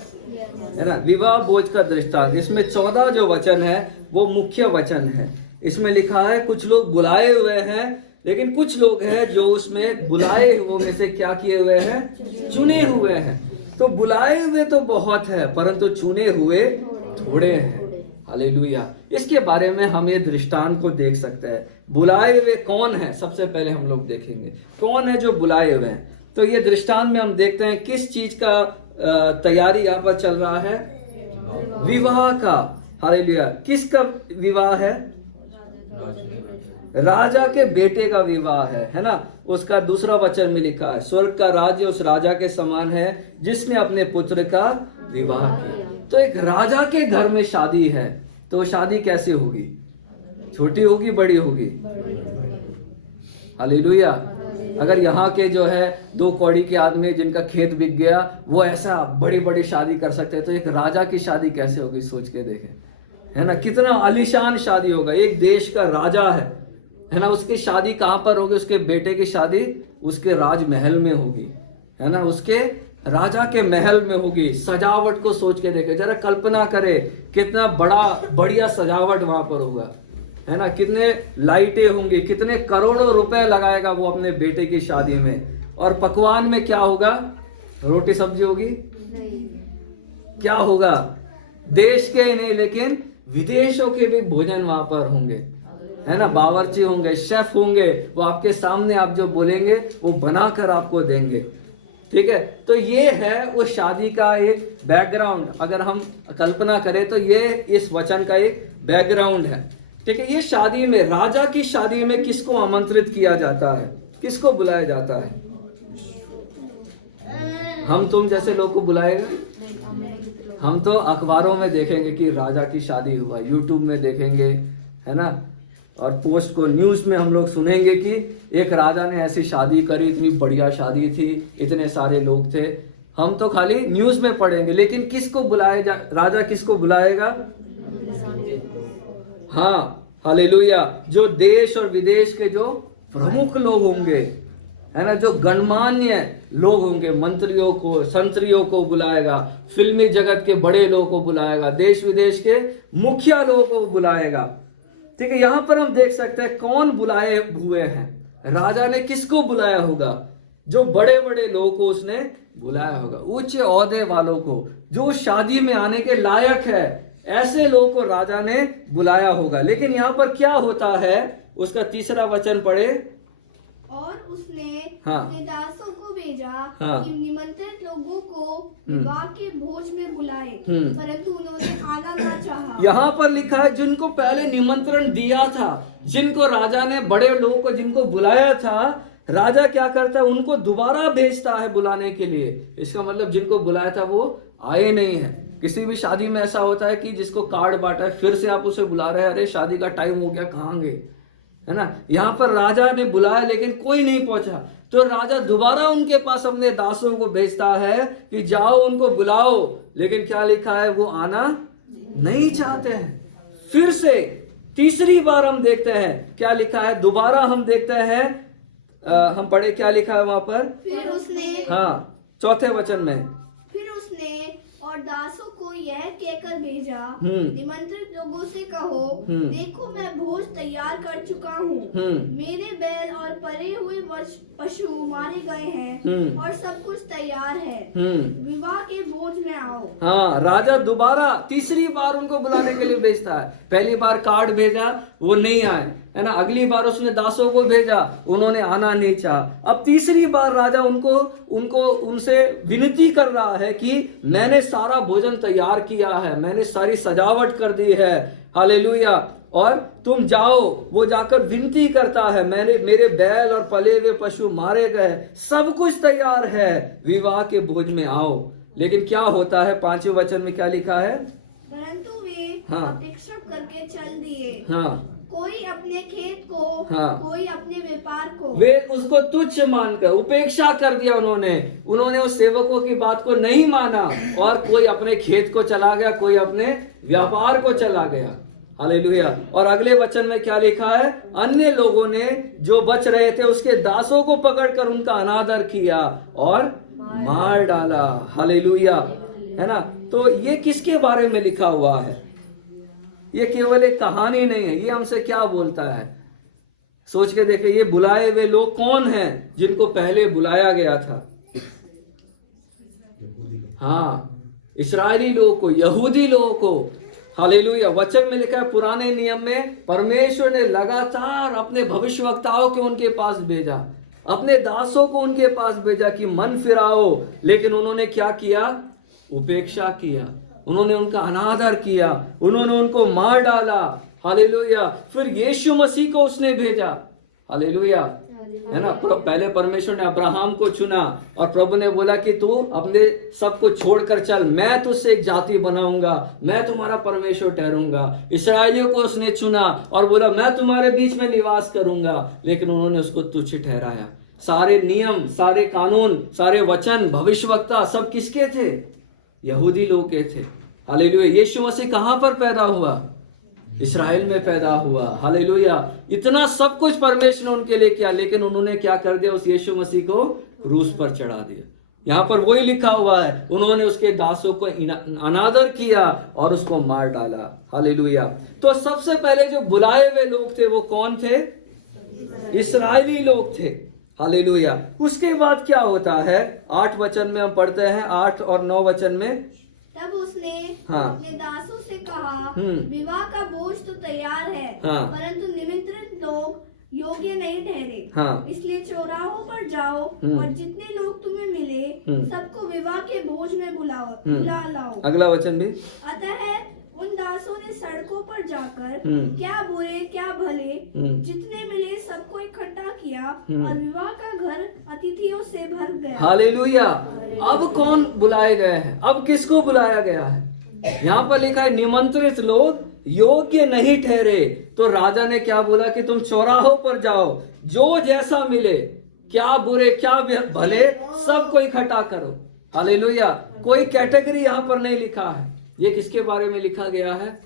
ना, विवाह भोज का दृष्टांत। इसमें 14 जो वचन है वो मुख्य वचन है। इसमें लिखा है कुछ लोग बुलाए हुए हैं, लेकिन कुछ लोग हैं जो उसमें बुलाए हुए में से क्या किए हुए हैं, चुने हुए हैं। तो बुलाए हुए तो बहुत है परंतु चुने हुए थोड़े हैं। हालेलुया। इसके बारे में हम ये दृष्टांत को देख सकते हैं। बुलाए हुए कौन है, सबसे पहले हम लोग देखेंगे कौन है जो बुलाए हुए हैं। तो ये दृष्टांत में हम देखते हैं किस चीज का तैयारी यहाँ पर चल रहा है, विवाह का। हालेलुया। किसका विवाह है? राजा के बेटे का विवाह है ना। उसका दूसरा वचन में लिखा है, स्वर्ग का राज्य उस राजा के समान है जिसने अपने पुत्र का विवाह किया। तो एक राजा के घर में शादी है, तो शादी कैसे होगी? छोटी होगी, बड़ी होगी? हालेलुया। अगर यहाँ के जो है 2 कौड़ी के आदमी जिनका खेत बिक गया वो ऐसा बड़ी बड़ी शादी कर सकते हैं, तो एक राजा की शादी कैसे होगी? सोच के देखें, है ना। कितना आलीशान शादी होगा। एक देश का राजा है ना, उसकी शादी कहाँ पर होगी? उसके बेटे की शादी उसके राजमहल में होगी, है ना, उसके राजा के महल में होगी। सजावट को सोच के देखे, जरा कल्पना करे कितना बढ़िया सजावट वहां पर होगा, है ना। कितने लाइटें होंगी, कितने करोड़ों रुपए लगाएगा वो अपने बेटे की शादी में। और पकवान में क्या होगा? रोटी सब्जी होगी? क्या होगा? देश के ही नहीं लेकिन विदेशों के भी भोजन वहां पर होंगे, है ना। बावर्ची होंगे, शेफ होंगे, वो आपके सामने आप जो बोलेंगे वो बनाकर आपको देंगे। ठीक है। तो ये है वो शादी का एक बैकग्राउंड। अगर हम कल्पना करें तो ये इस वचन का एक बैकग्राउंड है। ठीक है। ये शादी में, राजा की शादी में किसको आमंत्रित किया जाता है, किसको बुलाया जाता है? हम तुम जैसे लोग को बुलाएगा? हम तो अखबारों में देखेंगे कि राजा की शादी हुआ, यूट्यूब में देखेंगे, है ना, और पोस्ट को न्यूज में हम लोग सुनेंगे कि एक राजा ने ऐसी शादी करी, इतनी बढ़िया शादी थी, इतने सारे लोग थे। हम तो खाली न्यूज में पढ़ेंगे, लेकिन किसको बुलाएगा राजा? किसको बुलाएगा? हाँ, हालेलुया, जो देश और विदेश के जो प्रमुख लोग होंगे, है ना, जो गणमान्य लोग होंगे, मंत्रियों को, संतरियों को बुलाएगा, फिल्मी जगत के बड़े लोगों को बुलाएगा, देश विदेश के मुखिया लोगों को बुलाएगा। ठीक है, यहां पर हम देख सकते हैं कौन बुलाए हुए हैं। राजा ने किसको बुलाया होगा? जो बड़े बड़े लोगों को उसने बुलाया होगा, उच्च ओहदे वालों को, जो शादी में आने के लायक है, ऐसे लोगों को राजा ने बुलाया होगा। लेकिन यहाँ पर क्या होता है, उसका 3 वचन पढ़े। और उसने हाँ। अपने दासों को भेजा हाँ। कि निमंत्रित लोगों को विवाह के भोज में बुलाए, परंतु उन्होंने आना ना चाहा। यहाँ पर लिखा है जिनको पहले निमंत्रण दिया था, जिनको राजा ने, बड़े लोगों को जिनको बुलाया था, राजा क्या करता है? उनको दोबारा भेजता है बुलाने के लिए। इसका मतलब जिनको बुलाया था वो आए नहीं है। किसी भी शादी में ऐसा होता है कि जिसको कार्ड बांटा है, फिर से आप उसे बुला रहे हैं, अरे शादी का टाइम हो गया, कहाँ गए, है ना। यहाँ पर राजा ने बुलाया लेकिन कोई नहीं पहुंचा, तो राजा दोबारा उनके पास अपने दासों को भेजता है कि जाओ उनको बुलाओ। लेकिन क्या लिखा है? वो आना नहीं चाहते हैं। फिर से तीसरी बार हम देखते हैं क्या लिखा है, दोबारा हम देखते हैं, हम पढ़े क्या लिखा है वहां पर। फिर उसने, हाँ, 4 वचन में, फिर उसने और दासों को यह कहकर भेजा, निमंत्रित लोगों से कहो, देखो मैं भोज तैयार कर चुका हूँ, मेरे बैल और परे हुए पशु मारे गए हैं और सब कुछ तैयार है, विवाह के भोज में आओ। हाँ, राजा दोबारा तीसरी बार उनको बुलाने के लिए भेजता है। पहली बार कार्ड भेजा, वो नहीं आए, है ना। अगली बार उसने दासों को भेजा, उन्होंने आना नहीं चाहा। अब तीसरी बार राजा उनसे विनती कर रहा है कि मैंने सारा भोजन तैयार किया है, मैंने सारी सजावट कर दी है, हालेलुया, और तुम जाओ। वो जाकर विनती करता है, मेरे बैल और पले हुए पशु मारे गए, सब कुछ तैयार है, विवाह के भोज में आओ। लेकिन क्या होता है? 5वें वचन में क्या लिखा है? परंतु वे हाँ। अपेक्षा करके चल दिए, हाँ, कोई अपने खेत को, हाँ। कोई अपने व्यापार को। वे उसको तुच्छ मानकर उपेक्षा कर दिया। उन्होंने उस सेवकों की बात को नहीं माना, और कोई अपने खेत को चला गया, कोई अपने व्यापार को चला गया, हालेलुया। और अगले वचन में क्या लिखा है? अन्य लोगों ने जो बच रहे थे उसके दासों को पकड़कर उनका अनादर किया और मार डाला, हालेलुया, है ना। तो ये किसके बारे में लिखा हुआ है? ये केवल एक कहानी नहीं है, ये हमसे क्या बोलता है? सोच के देखे, ये बुलाए हुए लोग कौन हैं जिनको पहले बुलाया गया था? हाँ, इस्राएली लोगों को, यहूदी लोगों को, हालेलुया। वचन में लिखा है, पुराने नियम में परमेश्वर ने लगातार अपने भविष्यवक्ताओं को उनके पास भेजा, अपने दासों को उनके पास भेजा कि मन फिराओ। लेकिन उन्होंने क्या किया? उपेक्षा किया, उन्होंने उनका अनादर किया, उन्होंने उनको मार डाला, हालेलुया। फिर यीशु मसीह को उसने भेजा, हालेलुया, है ना। पहले परमेश्वर ने अब्राहम को चुना और प्रभु ने बोला कि तू अपने सब को छोड़कर चल, मैं तुझसे एक जाति बनाऊंगा, मैं तुम्हारा परमेश्वर ठहरूंगा। इस्राएलियों को उसने चुना और बोला मैं तुम्हारे बीच में निवास करूंगा, लेकिन उन्होंने उसको तुच्छ ठहराया। सारे नियम, सारे कानून, सारे वचन, भविष्यवक्ता सब किसके थे? यहूदी लोग के थे, हालेलुया। यीशु मसीह कहां पर पैदा हुआ? इस्राएल में पैदा हुआ, हालेलुया। इतना सब कुछ परमेश्वर ने उनके लिए किया, लेकिन उन्होंने क्या कर दिया? उस यीशु मसीह को क्रूस पर चढ़ा दिया। यहाँ पर वही लिखा हुआ है, उन्होंने उसके दासों को अनादर किया और उसको मार डाला, हालेलुया। तो सबसे पहले जो बुलाए हुए लोग थे वो कौन थे? इस्राएली लोग थे, हालेलुया। उसके बाद क्या होता है? 8 वचन में हम पढ़ते हैं, 8 और 9 वचन में। तब उसने अपने दासों से कहा, विवाह का बोझ तो तैयार है, परंतु निमंत्रित लोग योग्य नहीं ठहरे, इसलिए चौराहों पर जाओ और जितने लोग तुम्हें मिले सबको विवाह के भोज में बुला लाओ। अगला वचन भी। अतः उन दासों ने सड़कों पर जाकर क्या बुरे क्या भले जितने मिले सबको इकट्ठा किया और विवाह का घर अतिथियों से भर गया, हालेलुया। अब कौन बुलाए गए हैं? अब किसको बुलाया गया है? यहाँ पर लिखा है निमंत्रित लोग योग्य नहीं ठहरे, तो राजा ने क्या बोला कि तुम चौराहों पर जाओ, जो जैसा मिले, क्या बुरे क्या भले, सबको इकट्ठा करो। हालेलुया। कोई कैटेगरी यहां पर नहीं लिखा है। ये किसके बारे में लिखा गया है?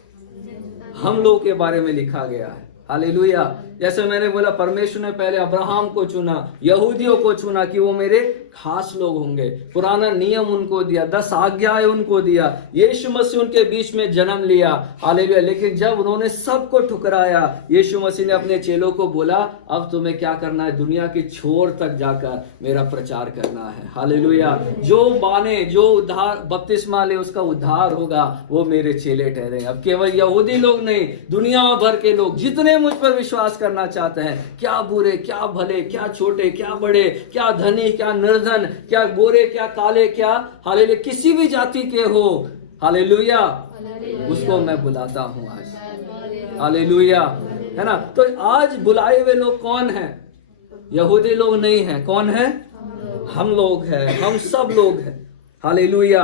हम लोग के बारे में लिखा गया है। हालेलुया। जैसे मैंने बोला, परमेश्वर ने पहले अब्राहम को चुना, यहूदियों को चुना कि वो मेरे खास लोग होंगे। पुराना नियम उनको दिया, 10 आज्ञाएं उनको दिया, यीशु मसीह उनके बीच में जन्म लिया। हालेलुया। लेकिन जब उन्होंने सबको ठुकराया, यीशु मसीह ने अपने चेलों को बोला, अब तुम्हें क्या करना है? दुनिया के छोर तक जाकर मेरा प्रचार करना है। हालेलुया। जो माने, जो उद्धार बपतिस्मा ले, उसका उद्धार होगा, वो मेरे चेले ठहरे। अब केवल यहूदी लोग नहीं, दुनिया भर के लोग जितने मुझ पर विश्वास करना चाहते हैं, क्या बुरे क्या भले, क्या छोटे क्या बड़े, क्या धनी क्या निर्धन, क्या गोरे क्या काले, क्या हालेलुया किसी भी जाति के हो, हालेलुया, उसको मैं बुलाता हूं आज। हालेलुया। है ना। तो आज बुलाए हुए लोग कौन हैं? यहूदी लोग नहीं हैं। कौन है? हम लोग हैं। हम सब लोग हैं। हालेलुया।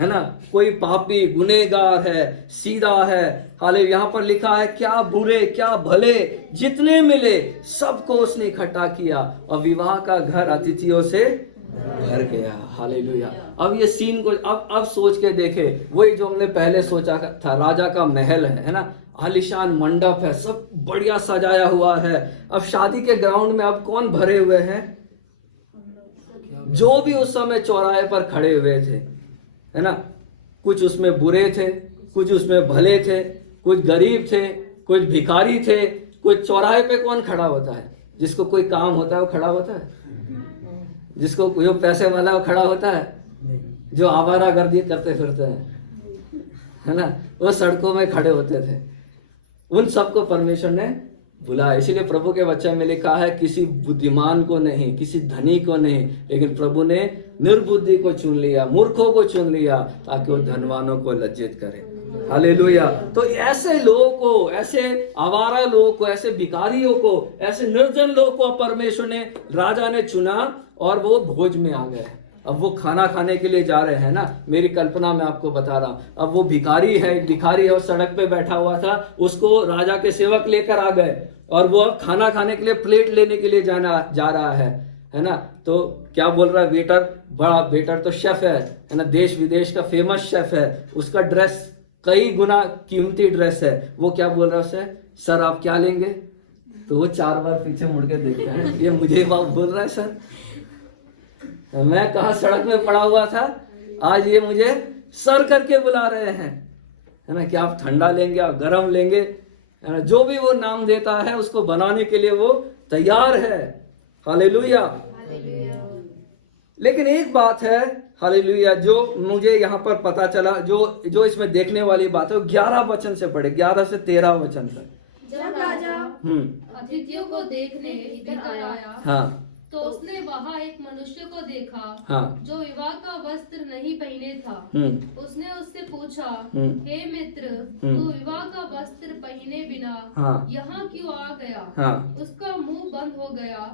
है ना। कोई पापी गुनहगार है, सीधा है। हालेलुया। यहाँ पर लिखा है, क्या बुरे क्या भले, जितने मिले सबको उसने इकट्ठा किया, और विवाह का घर अतिथियों से भर गया। हालेलुया। अब ये सीन को अब सोच के देखे, वही जो हमने पहले सोचा था, राजा का महल है ना, आलीशान मंडप है, सब बढ़िया सजाया हुआ है। अब शादी के ग्राउंड में अब कौन भरे हुए हैं? जो भी उस समय चौराहे पर खड़े हुए थे, है ना। कुछ उसमें बुरे थे, कुछ उसमें भले थे, कुछ गरीब थे, कुछ भिखारी थे। कुछ चौराहे पे कौन खड़ा होता है? जिसको कोई काम होता है वो खड़ा होता है। जिसको कोई पैसे वाला वो खड़ा होता है। जो आवारागर्दी करते फिरते हैं, है ना, वो सड़कों में खड़े होते थे। उन सबको परमेश्वर ने बुलाया। इसीलिए प्रभु के वचन में लिखा है, किसी बुद्धिमान को नहीं, किसी धनी को नहीं, लेकिन प्रभु ने निर्बुद्धि को चुन लिया, मूर्खों को चुन लिया, ताकि वो धनवानों को लज्जित करे। हालेलुया। तो ऐसे लोगों को, ऐसे आवारा लोगों को, ऐसे भिखारियों को, ऐसे निर्जन लोगों को परमेश्वर ने, राजा ने चुना, और वो भोज में आ गए। अब वो खाना खाने के लिए जा रहे हैं ना। मेरी कल्पना में आपको बता रहा हूं। अब वो भिखारी है, एक भिखारी है, और सड़क पे बैठा हुआ था, उसको राजा के सेवक लेकर आ गए, और वो अब खाना खाने के लिए प्लेट लेने के लिए जा रहा है ना। तो क्या बोल रहा है वेटर? बड़ा वेटर तो शेफ है ना, देश विदेश का फेमस शेफ है। उसका ड्रेस कई गुना कीमती ड्रेस है। वो क्या बोल रहा है उसे? सर आप क्या लेंगे? तो वो 4 बार पीछे मुड़ के देखता है, ये मुझे बोल रहा है सर, मैं कहा सड़क में पड़ा हुआ था, आज ये मुझे सर करके बुला रहे हैं, है ना। क्या आप ठंडा लेंगे, आप गर्म लेंगे, है ना। जो भी वो नाम देता है उसको बनाने के लिए वो तैयार है। हालेलुया। लेकिन एक बात है, हालेलुया, जो मुझे यहाँ पर पता चला, जो इसमें देखने वाली बात है, वो 11 वचन से पढ़े, 11 से 13 वचन तक। जब राजा अतिथियों को देखने भीतर आया, हाँ, तो उसने वहाँ एक मनुष्य को देखा, हाँ, जो विवाह का वस्त्र नहीं पहने था। उसने उससे पूछा, हे मित्र, तू विवाह का वस्त्र पहने बिना हाँ, यहाँ क्यों आ गया? हाँ, उसका मुंह बंद हो गया।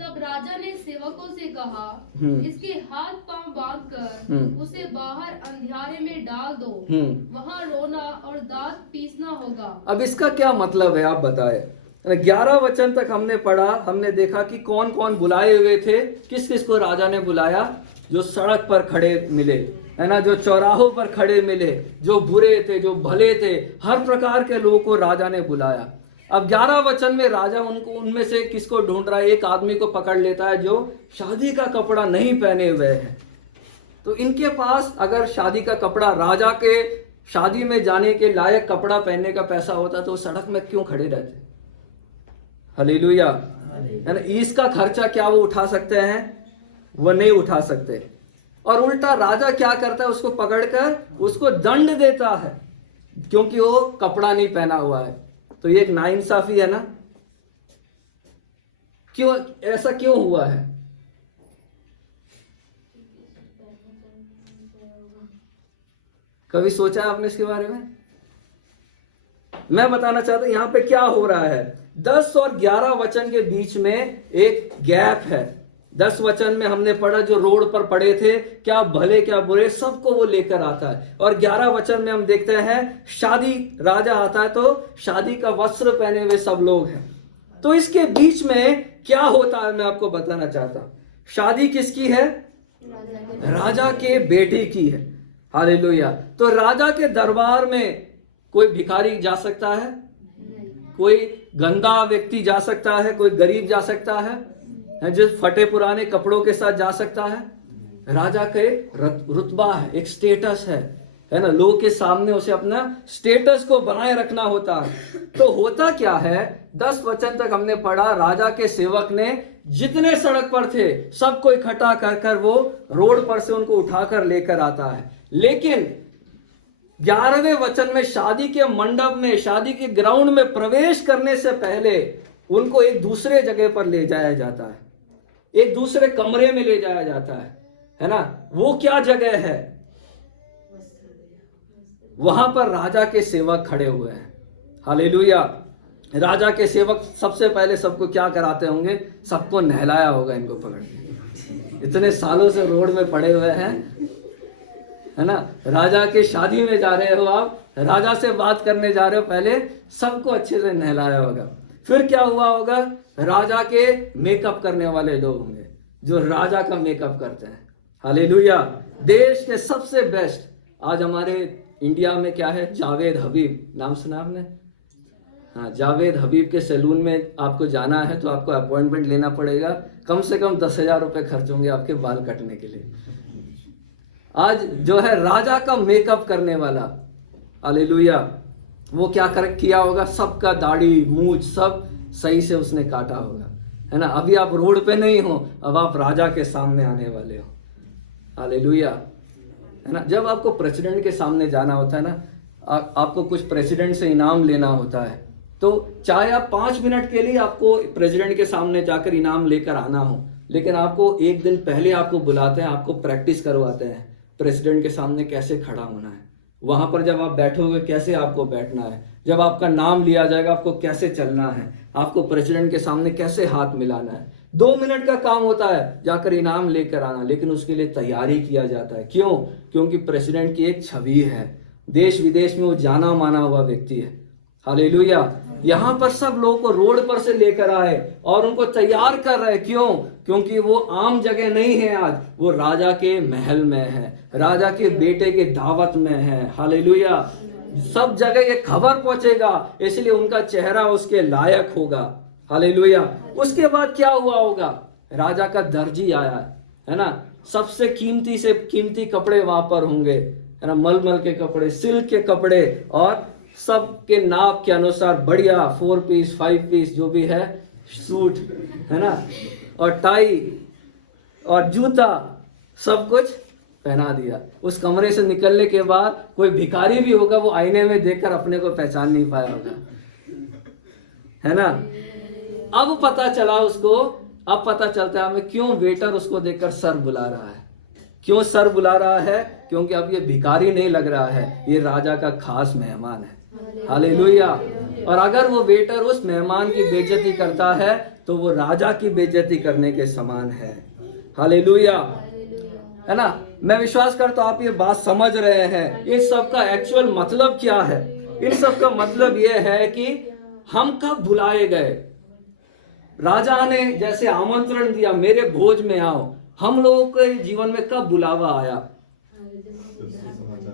तब राजा ने सेवकों से कहा, इसके हाथ पांव बांधकर उसे बाहर अंधियारे में डाल दो, वहाँ रोना और दांत पीसना होगा। अब इसका क्या मतलब है आप बताए? 11 वचन तक हमने पढ़ा, हमने देखा कि कौन कौन बुलाए हुए थे, किस किस को राजा ने बुलाया। जो सड़क पर खड़े मिले, है ना, जो चौराहों पर खड़े मिले, जो बुरे थे, जो भले थे, हर प्रकार के लोगों को राजा ने बुलाया। अब 11 वचन में राजा उनमें से किसको ढूंढ रहा है? एक आदमी को पकड़ लेता है जो शादी का कपड़ा नहीं पहने हुए है। तो इनके पास अगर शादी का कपड़ा, राजा के शादी में जाने के लायक कपड़ा पहनने का पैसा होता, तो सड़क में क्यों खड़े रहते? हालेलुया। है ना। इसका खर्चा क्या वो उठा सकते हैं? वो नहीं उठा सकते। और उल्टा राजा क्या करता है? उसको पकड़कर उसको दंड देता है, क्योंकि वो कपड़ा नहीं पहना हुआ है। तो ये एक नाइंसाफी है ना। क्यों ऐसा क्यों हुआ है? कभी सोचा है आपने इसके बारे में? मैं बताना चाहता हूं यहां पे क्या हो रहा है। 10 और 11 वचन के बीच में एक गैप है। 10 वचन में हमने पढ़ा जो रोड पर पड़े थे, क्या भले क्या बुरे, सबको वो लेकर आता है। और 11 वचन में हम देखते हैं शादी, राजा आता है तो शादी का वस्त्र पहने हुए सब लोग हैं। तो इसके बीच में क्या होता है मैं आपको बताना चाहता हूं। शादी किसकी है? राजा के बेटे की है। हालेलुया। तो राजा के दरबार में कोई भिखारी जा सकता है, कोई गंदा व्यक्ति जा सकता है, कोई गरीब जा सकता है, जो फटे पुराने कपड़ों के साथ जा सकता है। राजा का एक रुतबा है, एक स्टेटस है ना, लोग के सामने उसे अपना स्टेटस को बनाए रखना होता है। तो होता क्या है, 10 वचन तक हमने पढ़ा, राजा के सेवक ने जितने सड़क पर थे सबको इकट्ठा कर कर वो रोड पर से उनको उठाकर लेकर आता है। लेकिन 11वें वचन में शादी के मंडप में, शादी के ग्राउंड में प्रवेश करने से पहले उनको एक दूसरे जगह पर ले जाया जाता है, एक दूसरे कमरे में ले जाया जाता है ना। वो क्या जगह है? वहां पर राजा के सेवक खड़े हुए हैं। हालेलुया। राजा के सेवक सबसे पहले सबको क्या कराते होंगे? सबको नहलाया होगा इनको पकड़ के। इतने सालों से रोड में पड़े हुए हैं, है ना, राजा के शादी में जा रहे हो आप, राजा से बात करने जा रहे हो, पहले सबको अच्छे से नहलाया होगा। फिर क्या हुआ होगा? राजा के मेकअप करने वाले लोग होंगे जो राजा का मेकअप करते हैं। हालेलुया। देश के सबसे बेस्ट, आज हमारे इंडिया में क्या है, जावेद हबीब, नाम सुना आपने? हाँ, जावेद हबीब के सैलून में आपको जाना है तो आपको अपॉइंटमेंट लेना पड़ेगा, कम से कम 10,000 रुपए खर्च होंगे आपके बाल कटने के लिए। आज जो है राजा का मेकअप करने वाला, हालेलुया, वो क्या किया होगा? सबका दाढ़ी मूछ सब सही से उसने काटा होगा, है ना। अभी आप रोड पे नहीं हो, अब आप राजा के सामने आने वाले हो। हालेलुया, है ना। जब आपको प्रेसिडेंट के सामने जाना होता है ना, आपको कुछ प्रेसिडेंट से इनाम लेना होता है, तो चाहे आप 5 मिनट के लिए आपको प्रेसिडेंट के सामने जाकर इनाम लेकर आना हो, लेकिन आपको एक दिन पहले आपको बुलाते हैं, आपको प्रैक्टिस करवाते हैं प्रेसिडेंट के सामने कैसे खड़ा होना है, वहां पर जब आप बैठोगे कैसे आपको बैठना है, जब आपका नाम लिया जाएगा आपको कैसे चलना है, आपको प्रेसिडेंट के सामने कैसे हाथ मिलाना है। 2 मिनट का काम होता है जाकर इनाम लेकर आना, लेकिन उसके लिए तैयारी किया जाता है। क्यों? क्योंकि प्रेसिडेंट की एक छवि है, देश विदेश में वो जाना माना हुआ व्यक्ति है। हालेलुया। यहाँ पर सब लोगों को रोड पर से लेकर आए और उनको तैयार कर रहे। क्यों? क्योंकि वो आम जगह नहीं है, आज वो राजा के महल में है, राजा के बेटे के दावत में है। हालेलुया। सब जगह ये खबर पहुंचेगा, इसलिए उनका चेहरा उसके लायक होगा। हालेलुया। उसके बाद क्या हुआ होगा? राजा का दर्जी आया, है ना, सबसे कीमती से कीमती कपड़े वहां पर होंगे, है ना, मलमल के कपड़े, सिल्क के कपड़े, और सबके नाप के अनुसार बढ़िया 4 पीस 5 पीस जो भी है सूट, है ना, और टाई और जूता, सब कुछ पहना दिया। उस कमरे से निकलने के बाद कोई भिखारी भी होगा, वो आईने में देखकर अपने को पहचान नहीं पाया होगा, है ना। अब पता चला उसको, अब पता चलता है हमें क्यों वेटर उसको देखकर सर बुला रहा है। क्यों सर बुला रहा है? क्योंकि अब ये भिखारी नहीं लग रहा है, ये राजा का खास मेहमान है। हालेलुया। और अगर वो वेटर उस मेहमान की बेइज्जती करता है तो वो राजा की बेइज्जती करने के समान है। हालेलुया, है ना। मैं विश्वास करता हूं आप ये बात समझ रहे हैं। इन सब का एक्चुअल मतलब क्या है? इन सब का मतलब ये है कि हम कब बुलाए गए। राजा ने जैसे आमंत्रण दिया, मेरे भोज में आओ, हम लोगों के जीवन में कब बुलावा आया?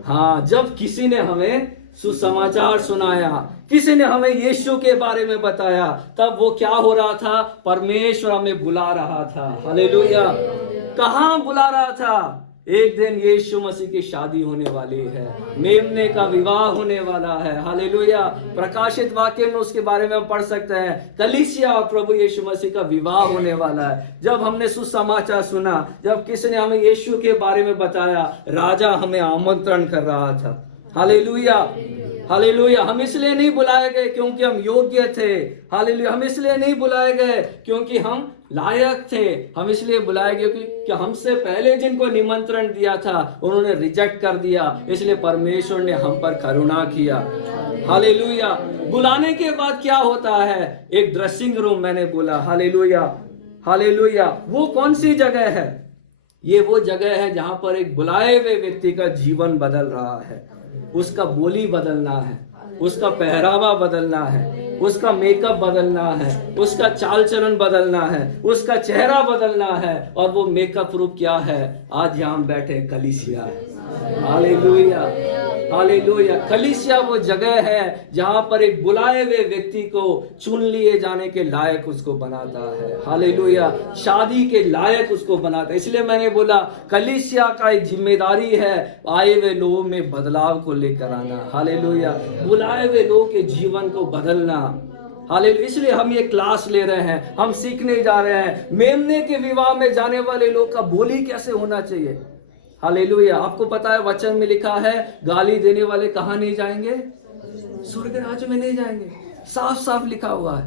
हाँ, जब किसी ने हमें सुसमाचार सुनाया, किसी ने हमें यीशु के बारे में बताया, तब वो क्या हो रहा था? परमेश्वर हमें बुला रहा था। हालेलुया। कहां बुला रहा था? एक दिन यीशु मसीह की शादी होने वाली है, मेमने का विवाह होने वाला है। हालेलुया। प्रकाशित वाक्य में उसके बारे में हम पढ़ सकते हैं, कलीसिया और प्रभु यीशु मसीह का विवाह होने वाला है। जब हमने सुसमाचार सुना, जब किसी ने हमें यीशु के बारे में बताया, राजा हमें आमंत्रण कर रहा था। Hallelujah, hallelujah. हम इसलिए नहीं बुलाए गए क्योंकि हम योग्य थे। हालेलुया। हम इसलिए नहीं बुलाए गए क्योंकि हम लायक थे। हम इसलिए बुलाए गए क्योंकि हमसे पहले जिनको निमंत्रण दिया था उन्होंने रिजेक्ट कर दिया, इसलिए परमेश्वर ने हम पर करुणा किया। हालेलुया। बुलाने के बाद क्या होता है? एक ड्रेसिंग रूम, मैंने बोला, हालेलुया, हालेलुया। वो कौन सी जगह है? ये वो जगह है जहां पर एक बुलाए हुए व्यक्ति का जीवन बदल रहा है, उसका बोली बदलना है, उसका पहरावा बदलना है, उसका मेकअप बदलना है, उसका चाल चलन बदलना है, उसका चेहरा बदलना है। और वो मेकअप रूप क्या है? आज यहाँ हम बैठे कलीसिया है। Hallelujah, hallelujah. कलीसिया वो जगह है जहां पर एक बुलाए हुए व्यक्ति को चुन लिए जाने के लायक उसको बनाता है। हालेलुया, शादी के लायक उसको बनाता है। इसलिए मैंने बोला कलीसिया का एक जिम्मेदारी है आए हुए लोगों में बदलाव को लेकर आना। हालेलुया, बुलाए हुए लोगों के जीवन को बदलना। हालेलुया। इसलिए हम ये क्लास ले रहे हैं, हम सीखने जा रहे हैं मेमने के विवाह में जाने वाले लोग का बोली कैसे होना चाहिए। हालेलुया। आपको पता है वचन में लिखा है गाली देने वाले कहाँ नहीं जाएंगे? स्वर्ग राज्य में नहीं जाएंगे। साफ साफ लिखा हुआ है।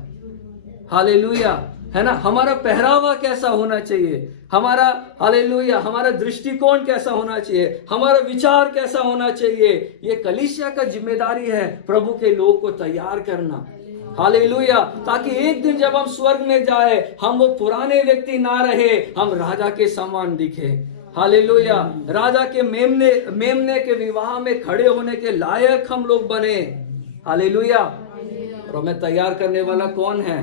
हालेलुया, है ना। हमारा पहरावा कैसा होना चाहिए, हमारा हालेलुया हमारा दृष्टिकोण कैसा होना चाहिए, हमारा विचार कैसा होना चाहिए, ये कलीसिया का जिम्मेदारी है प्रभु के लोग को तैयार करना। हालेलुया, ताकि एक दिन जब हम स्वर्ग में जाए हम वो पुराने व्यक्ति ना रहे, हम राजा के समान दिखे। हालेलुया, राजा के मेमने के विवाह में खड़े होने के लायक हम लोग बने। हालेलुया। और हमें तैयार करने वाला कौन है?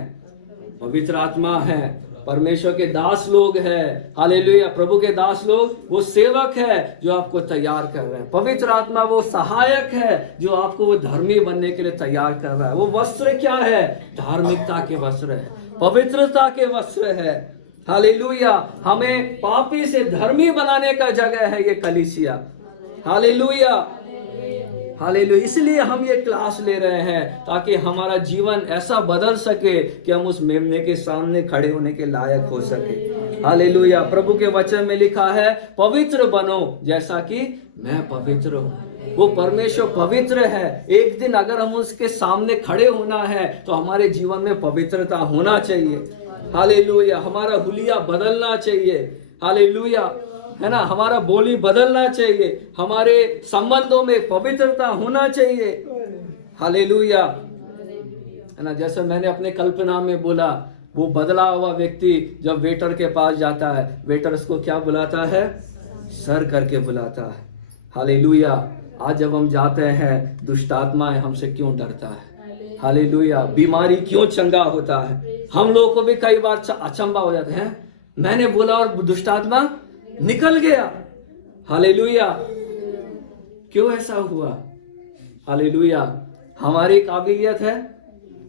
पवित्र आत्मा है, परमेश्वर के दास लोग हैं। हालेलुया, प्रभु के दास लोग वो सेवक है जो आपको तैयार कर रहे हैं। पवित्र आत्मा वो सहायक है जो आपको वो धर्मी बनने के लिए तैयार कर रहा है। वो वस्त्र क्या है? धार्मिकता के वस्त्र है, पवित्रता के वस्त्र है। हालेलुया, हमें पापी से धर्मी बनाने का जगह है ये कलीसिया। Hallelujah, hallelujah. इसलिए हम ये क्लास ले रहे हैं ताकि हमारा जीवन ऐसा बदल सके कि हम उस मेमने के सामने खड़े होने के लायक हो सके। हालेलुया। प्रभु के वचन में लिखा है पवित्र बनो जैसा कि मैं पवित्र हूँ। वो परमेश्वर पवित्र है। एक दिन अगर हम उसके सामने खड़े होना है तो हमारे जीवन में पवित्रता होना चाहिए। हालेलुया, हमारा हुलिया बदलना चाहिए। हालेलुया, है ना, हमारा बोली बदलना चाहिए, हमारे संबंधों में पवित्रता होना चाहिए। हालेलुया, है ना। जैसे मैंने अपने कल्पना में बोला, वो बदला हुआ व्यक्ति जब वेटर के पास जाता है, वेटर उसको क्या बुलाता है? सर करके बुलाता है। हालेलुया। आज जब हम जाते हैं दुष्ट आत्माएं हमसे क्यों डरता है? हालेलुया, बीमारी क्यों चंगा होता है? हम लोगों को भी कई बार अचंबा हो जाते हैं, मैंने बोला और दुष्ट आत्मा निकल गया। हालेलुया, क्यों ऐसा हुआ? हालेलुया, हमारी काबिलियत है?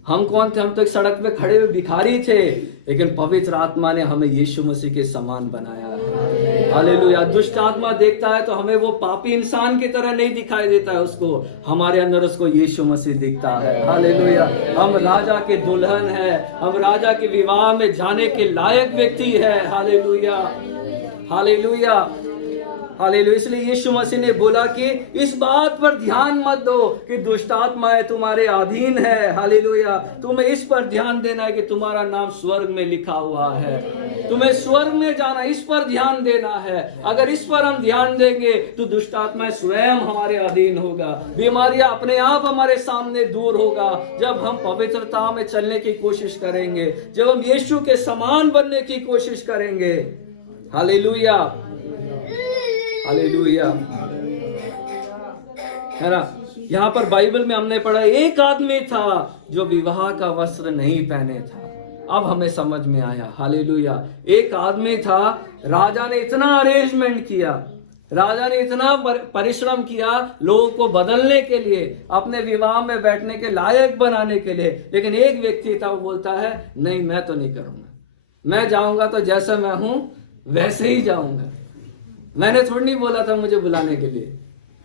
हम कौन थे? हम तो एक सड़क पे खड़े हुए भिखारी थे, लेकिन पवित्र आत्मा ने हमें यीशु मसीह के समान बनाया है। हालेलुया। दुष्ट आत्मा देखता है तो हमें वो पापी इंसान की तरह नहीं दिखाई देता है, उसको हमारे अंदर उसको यीशु मसीह दिखता है। हालेलुया, हम राजा के दुल्हन है, हम राजा के विवाह में जाने के लायक व्यक्ति है। Hallelujah, hallelujah, hallelujah. इसलिए यीशु मसीह ने बोला कि इस बात पर ध्यान मत दो कि दुष्ट आत्माएं तुम्हारे अधीन है। हालेलुया, तुम्हें इस पर ध्यान देना है कि तुम्हारा नाम स्वर्ग में लिखा हुआ है, तुम्हें स्वर्ग में जाना, इस पर ध्यान देना है। अगर इस पर हम ध्यान देंगे तो दुष्ट आत्माएं स्वयं हमारे अधीन होगा, बीमारियां अपने आप हमारे सामने दूर होगा। जब हम पवित्रता में चलने की कोशिश करेंगे, जब हम यीशु के समान बनने की कोशिश करेंगे। हालेलुया, हालेलुया, है ना। यहाँ पर बाइबल में हमने पढ़ा एक आदमी था जो विवाह का वस्त्र नहीं पहने था। अब हमें समझ में आया। हालेलुया, एक आदमी था, राजा ने इतना अरेंजमेंट किया, राजा ने इतना परिश्रम किया लोगों को बदलने के लिए, अपने विवाह में बैठने के लायक बनाने के लिए, लेकिन एक व्यक्ति था वो बोलता है नहीं, मैं तो नहीं करूंगा, मैं जाऊंगा तो जैसा मैं हूं वैसे ही जाऊंगा। मैंने थोड़ी नहीं बोला था मुझे बुलाने के लिए,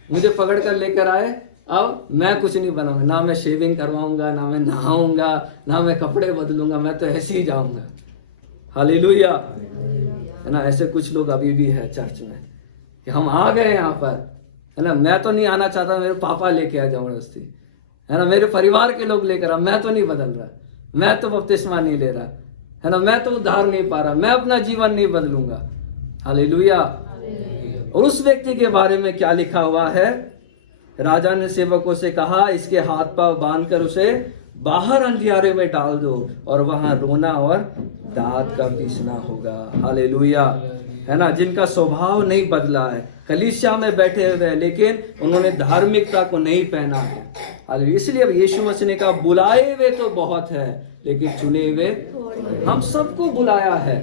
मुझे पकड़ कर लेकर आए, अब मैं कुछ नहीं बनाऊंगा, ना मैं शेविंग करवाऊंगा, ना मैं नहाऊंगा, ना मैं कपड़े बदलूंगा, मैं तो ऐसे ही जाऊंगा। हालेलुया, है ना। ऐसे कुछ लोग अभी भी है चर्च में कि हम आ गए यहाँ पर, है ना, मैं तो नहीं आना चाहता, मेरे पापा लेके आ जबरदस्ती, है ना, मेरे परिवार के लोग लेकर आ, मैं तो नहीं बदल रहा, मैं तो बपतिस्मा नहीं ले रहा, है ना, मैं तो उद्धार नहीं पा रहा, मैं अपना जीवन नहीं बदलूंगा। हालेलुया। और उस व्यक्ति के बारे में क्या लिखा हुआ है? राजा ने सेवकों से कहा इसके हाथ पांव बांधकर उसे बाहर अंधियारे में डाल दो और वहां रोना और दांत का पीसना होगा। हालेलुया, है ना। जिनका स्वभाव नहीं बदला है, कलीसिया में बैठे हुए हैं लेकिन उन्होंने धार्मिकता को नहीं पहना है। हालेलुया। इसलिए अब यीशु मसीह ने कहा बुलाए हुए तो बहुत है लेकिन चुने हुए, हम सबको बुलाया है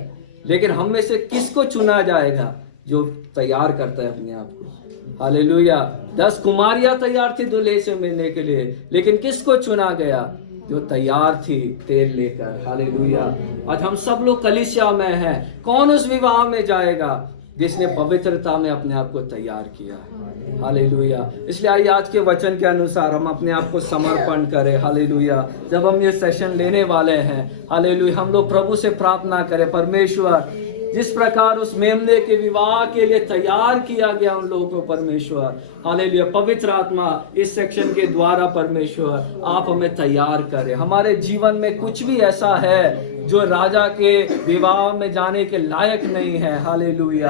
लेकिन हम में से किसको चुना जाएगा? जो तैयार करता है अपने आप को। हालेलुया। 10 कुमारियां तैयार थी दूल्हे से मिलने के लिए, लेकिन किसको चुना गया? जो तैयार थी तेल लेकर। हालेलुया। आज हम सब लोग कलीसिया में हैं। कौन उस विवाह में जाएगा? जिसने पवित्रता में अपने आप को तैयार किया है। हालेलुया। इसलिए आइए आज के वचन के अनुसार हम अपने आप को समर्पण करें। हालेलुया। जब हम ये सेशन लेने वाले हैं, हालेलुया, हम लोग प्रभु से प्रार्थना करें, परमेश्वर जिस प्रकार उस मेमने के विवाह के लिए तैयार किया गया उन लोगों को, परमेश्वर हालेलुया, पवित्र आत्मा इस सेक्शन के द्वारा परमेश्वर आप हमें तैयार करें। हमारे जीवन में कुछ भी ऐसा है जो राजा के विवाह में जाने के लायक नहीं है, हालेलुया,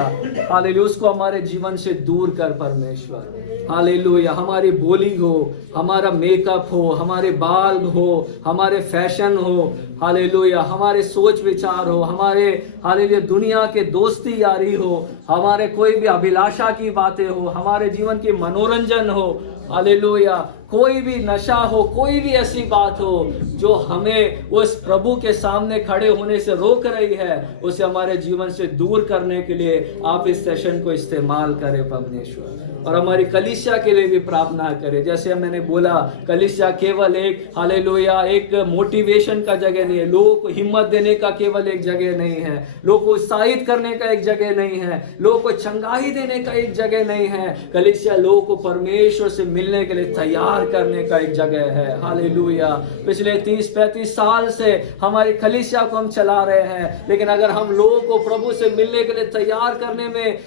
हालेलुया, उसको हमारे जीवन से दूर कर परमेश्वर। हालेलुया। हमारी बोली हो, हमारा मेकअप हो, हमारे बाल हो, हमारे फैशन हो, हालेलुया, हमारे सोच विचार हो, हमारे हालेलुया दुनिया के दोस्ती यारी हो, हमारे कोई भी अभिलाषा की बातें हो, हमारे जीवन की मनोरंजन हो, हालेलुया, कोई भी नशा हो, कोई भी ऐसी बात हो जो हमें उस प्रभु के सामने खड़े होने से रोक रही है, उसे हमारे जीवन से दूर करने के लिए आप इस सेशन को इस्तेमाल करें परमेश्वर। और हमारी कलीसिया के लिए भी प्रार्थना करें। जैसे मैंने बोला, कलीसिया केवल एक हालेलुया एक मोटिवेशन का जगह नहीं है, लोगों को हिम्मत देने का केवल एक जगह नहीं है, लोगों को उत्साहित करने का एक जगह नहीं है, लोगों को चंगाई देने का एक जगह नहीं है। कलीसिया लोगों को परमेश्वर से मिलने के लिए तैयार करने का एक जगह है। हालेलुया। पिछले 30-35 साल से हमारी कलीसिया को हम चला रहे हैं, लेकिन अगर हम लोगों को प्रभु से मिलने के लिए तैयार करने में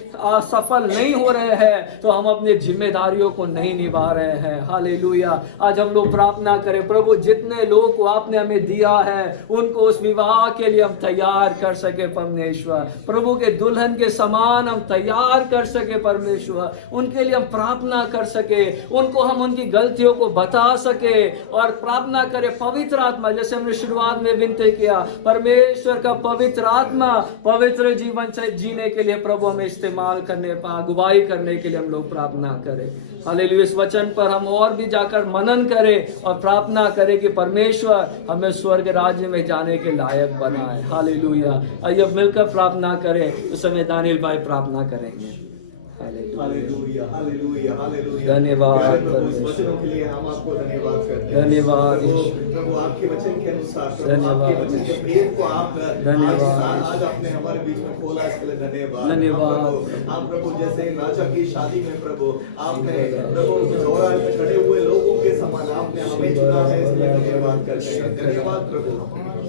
सफल नहीं हो रहे हैं तो हम अपनी जिम्मेदारियों को नहीं निभा रहे हैं। हालेलुया। आज हम लोग प्रार्थना करें, प्रभु जितने लोगों को आपने हमें दिया है उनको उस विवाह के लिए हम तैयार कर सके परमेश्वर, प्रभु के दुल्हन के समान हम तैयार कर सके परमेश्वर, उनके लिए हम प्रार्थना कर सके, उनको हम उनकी गलतियों को बता सके और प्रार्थना करें पवित्र आत्मा, जैसे हमने शुरुआत में विनती किया, परमेश्वर का पवित्र आत्मा पवित्र जीवन से जीने के लिए प्रभु हमें इस्तेमाल करने पर अगुवाई करने के लिए हम लोग प्रार्थना करें। हालेलुया। इस वचन पर हम और भी जाकर मनन करें और प्रार्थना करें कि परमेश्वर हमें स्वर्ग राज्य में जाने के लायक बनाए। हालेलुया। आइए मिलकर प्रार्थना करें। उस समय दानियल भाई प्रार्थना करेंगे। Hallelujah, hallelujah, hallelujah. धन्यवाद वचनों के लिए हम आपको धन्यवाद करते हैं। धन्यवाद प्रभु आपके वचन के अनुसार, धन्यवाद। आपके वचन के प्रेम को आप धन्यवाद। आज आपने हमारे बीच में खोला, इसके लिए धन्यवाद। धन्यवाद। आप प्रभु जैसे राजा की शादी में प्रभु आपने प्रभु चौराहे में खड़े हुए लोगों के समान आपने हमें चुना है, इसलिए धन्यवाद करते हैं। धन्यवाद प्रभु।